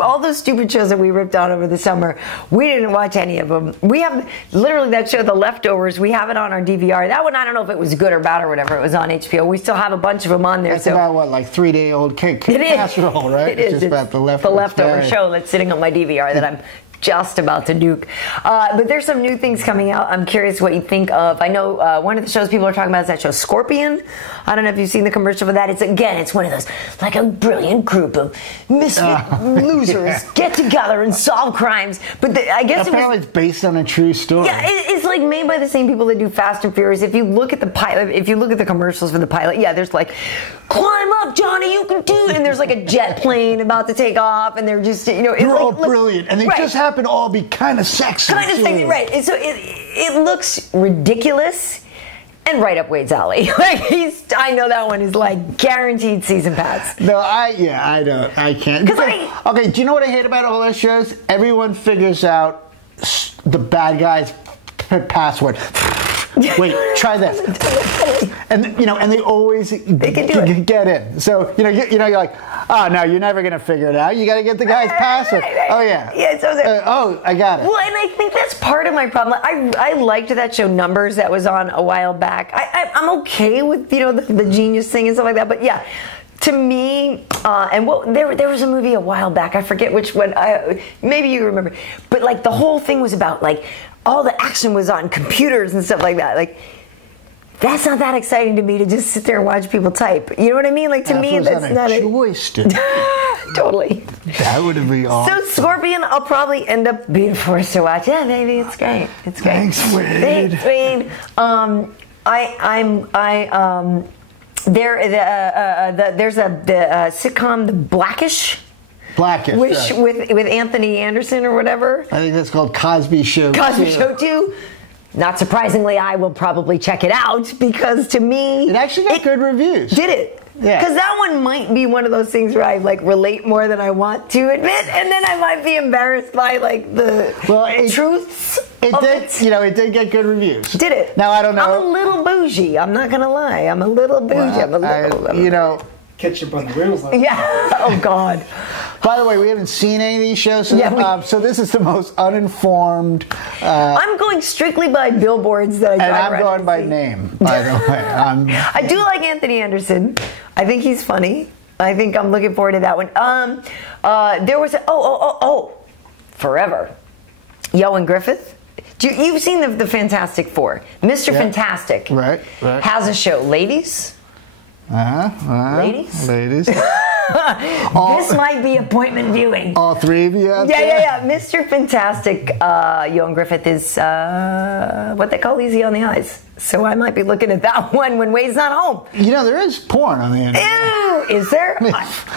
all those stupid shows that we ripped on over the summer. We didn't watch any of them. We have literally that show, The Leftovers. We have it on our DVR. That one, I don't know if it was good or bad or whatever. It was on HBO. We still have a bunch of them on there. It's about what, like 3-day-old casserole, right? It is. Just about the leftovers. The Leftover show that's sitting on my DVR that I'm just about to nuke. But there's some new things coming out. I'm curious what you think of. I know one of the shows people are talking about is that show Scorpion. I don't know if you've seen the commercial for that. It's one of those, like a brilliant group of misfit losers get together and solve crimes. But I guess apparently it's based on a true story. Yeah, it's like made by the same people that do Fast and Furious. If you look at the pilot, if you look at the commercials for the pilot, there's like, climb up, Johnny, you can do it. And there's like a jet plane about to take off, and they're just, you're all brilliant, and they just happen to all be kind of sexy. Kind of sexy, right? And so it looks ridiculous. And right up Wade's alley. I know that one is like guaranteed season pass. No, I can't. Okay, do you know what I hate about all those shows? Everyone figures out the bad guy's password. Wait, try this. And and they always get in. So you're like, oh no, you're never gonna figure it out. You got to get the guy's password. Oh yeah. Yeah. So I got it. Well, and I think that's part of my problem. I liked that show Numbers that was on a while back. I'm okay with the genius thing and stuff like that. But yeah. To me, there was a movie a while back. I forget which one. Maybe you remember. But like the whole thing was about like all the action was on computers and stuff like that. Like that's not that exciting to me to just sit there and watch people type. You know what I mean? Like to me, that's not a choice. Totally. That would be awesome. So Scorpion, I'll probably end up being forced to watch. Yeah, baby, it's great. It's great. Thanks, Wade. Thanks, Wade. There's a sitcom, The Blackish. Blackish, with Anthony Anderson or whatever. I think that's called Cosby Show. Cosby Show 2. Not surprisingly, I will probably check it out because to me, it actually got good reviews. Did it? Yeah. Because that one might be one of those things where I relate more than I want to admit, and then I might be embarrassed by the truths. It did get good reviews. Did it? Now I don't know. I'm a little bougie. I'm not gonna lie. I'm a little bougie. Ketchup on the wheels. Yeah. Oh God. By the way, we haven't seen any of these shows, so this is the most uninformed. I'm going strictly by billboards that I drive around. And I'm going by name, by the way. I do like Anthony Anderson. I think he's funny. I think I'm looking forward to that one. There was Forever. Ioan Gruffudd. You've seen the Fantastic Four. Mr. Fantastic has a show. Ladies? Ladies? This might be appointment viewing. All three of you out there? Yeah. Mr. Fantastic, Ioan Gruffudd is what they call easy on the eyes. So I might be looking at that one when Wade's not home. There is porn on the internet. Ew, is there?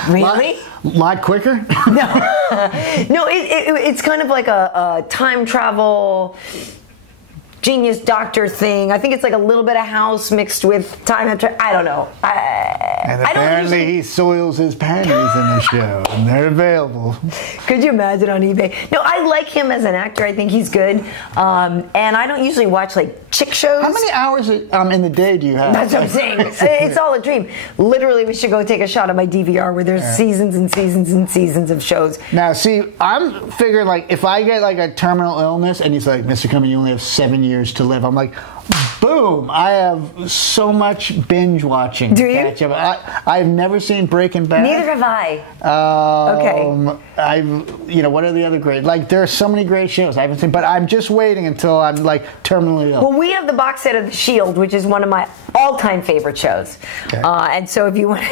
Really? Lot quicker? No, it's kind of like a time travel genius doctor thing. I think it's like a little bit of House mixed with time after. I don't know. And apparently he soils his panties in the show, and they're available. Could you imagine on eBay? No, I like him as an actor. I think he's good. And I don't usually watch chick shows. How many hours in the day do you have? That's what I'm saying. It's all a dream. Literally, we should go take a shot of my DVR where there's seasons and seasons and seasons of shows. Now, see, I'm figuring if I get a terminal illness and he's like, Mr. Cumming, you only have 7 years years to live. I'm like, boom! I have so much binge watching. Do you? Catch up. I've never seen Breaking Bad. Neither have I. Okay. What are the other great? Like, there are so many great shows I haven't seen, but I'm just waiting until I'm like terminally ill. Well, we have the box set of The Shield, which is one of my all-time favorite shows. Okay. And so if you want to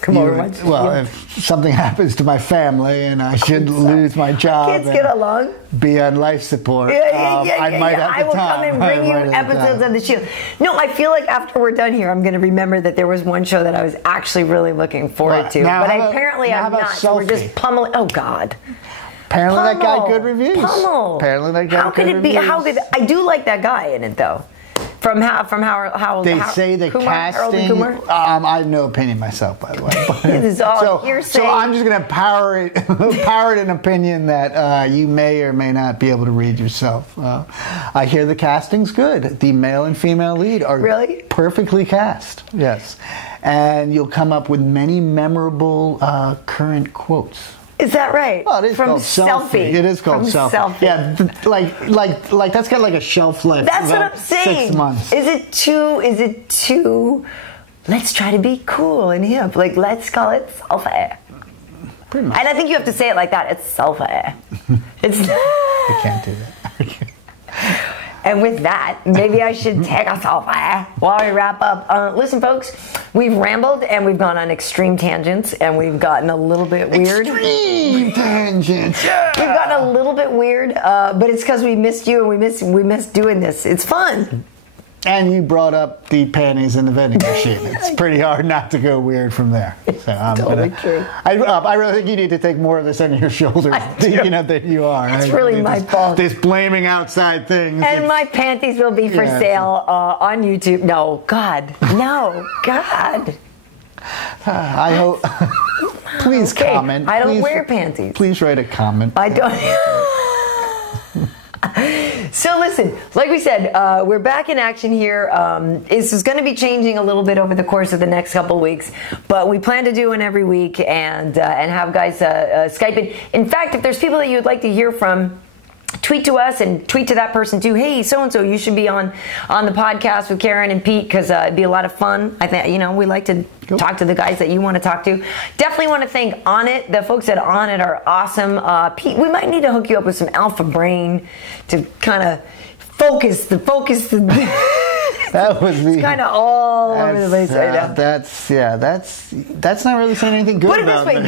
come over, if something happens to my family and I should lose my job, kids get along, be on life support, I might have the time. I will come and bring you episodes of The Shield. No, I feel like after we're done here, I'm going to remember that there was one show that I was actually really looking forward to, but apparently I'm not. So we're just pummeling. Oh God. Apparently that got good reviews. Apparently that got good reviews. How could I do like that guy in it though? From how they say the casting. I have no opinion myself, by the way. This is all hearsay. So I'm just going to parrot an opinion that you may or may not be able to read yourself. I hear the casting's good. The male and female lead are perfectly cast. Yes, and you'll come up with many memorable current quotes. Is that right? Well, it is from called selfie. It is called selfie. Yeah, like that's got like a shelf life. That's what I'm saying. 6 months. Is it too? Let's try to be cool and hip. Like, let's call it selfie. Pretty much. And I think you have to say it like that. It's selfie. It's. You can't do that. And with that, maybe I should take us off while we wrap up. Listen, folks, we've rambled and we've gone on extreme tangents and we've gotten a little bit weird. Extreme tangents. Yeah. We've gotten a little bit weird, but it's because we missed you and we missed doing this. It's fun. And you brought up the panties in the vending machine. It's pretty hard not to go weird from there. So totally true. I really think you need to take more of this on your shoulders than you are. It's really my fault. This blaming outside things. And my panties will be for sale on YouTube. No, God. No, God. I hope. Please comment. I don't wear panties. Please write a comment. I don't. So listen, like we said, we're back in action here. This is going to be changing a little bit over the course of the next couple of weeks, but we plan to do one every week and have guys Skype in. In fact, if there's people that you would like to hear from, tweet to us and tweet to that person too. Hey, so-and-so, you should be on the podcast with Karyn and Pete because it'd be a lot of fun. I think, we like to talk to the guys that you want to talk to. Definitely want to thank Onnit. The folks at Onnit are awesome. Pete, we might need to hook you up with some alpha brain to kind of focus the that was me. It's kind of all over the place right now. That's not really saying anything good. Put it this way,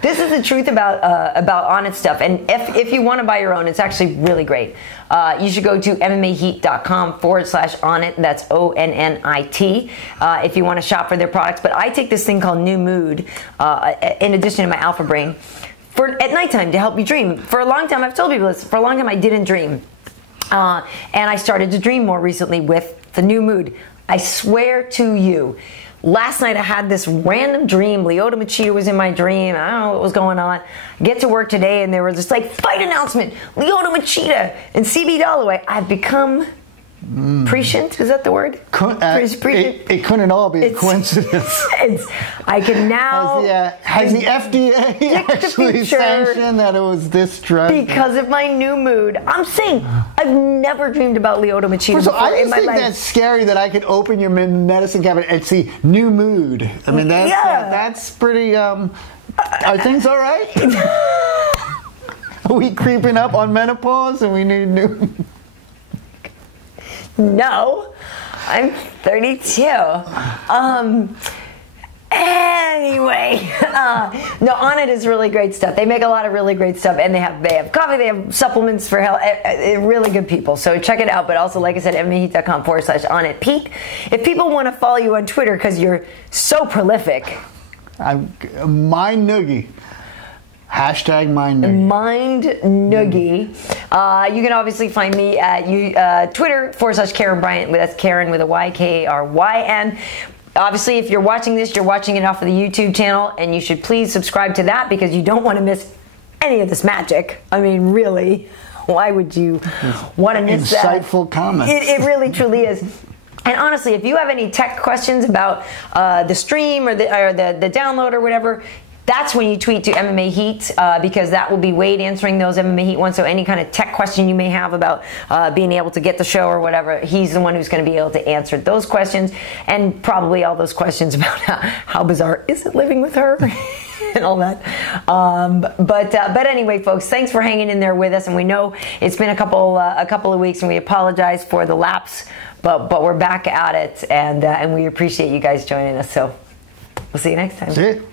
this is the truth about Onnit stuff. And if you want to buy your own, it's actually really great. You should go to MMAheat.com/Onnit. That's ONNIT. If you want to shop for their products. But I take this thing called New Mood in addition to my Alpha Brain at nighttime to help you dream. For a long time, I've told people this. For a long time, I didn't dream. And I started to dream more recently with the New Mood. I swear to you, last night I had this random dream. Lyoto Machida was in my dream. I don't know what was going on. I get to work today and there was this fight announcement. Lyoto Machida and CB Dollaway. I've become prescient. Is that the word? It couldn't all be a coincidence. I can now. Has the FDA actually sanctioned that it was this drug? Because of my New Mood. I'm saying I've never dreamed about Lyoto Machida before in my life. I think that's scary that I could open your medicine cabinet and see New Mood. I mean, that's pretty. Are things all right? Are we creeping up on menopause and we need new? No, I'm 32. Anyway, no, Onnit is really great stuff. They make a lot of really great stuff, and they have coffee, they have supplements for health. Really good people. So check it out. But also, like I said, MMAheat.com/Onnit. Pete, if people want to follow you on Twitter because you're so prolific, Mind Noogie. Hashtag Mind Noogie. Mind Noogie. You can obviously find me at Twitter /Karyn Bryant. That's Karyn with a Y, Karyn. Obviously, if you're watching this, you're watching it off of the YouTube channel, and you should please subscribe to that because you don't want to miss any of this magic. I mean, really, why would you want to miss that? Insightful comments. It really, truly is. And honestly, if you have any tech questions about the stream or the download or whatever, that's when you tweet to MMA Heat, because that will be Wade answering those MMA Heat ones. So any kind of tech question you may have about being able to get the show or whatever, he's the one who's going to be able to answer those questions, and probably all those questions about how bizarre is it living with her and all that. But anyway, folks, thanks for hanging in there with us. And we know it's been a couple of weeks, and we apologize for the lapse, but we're back at it, and we appreciate you guys joining us. So we'll see you next time. See you.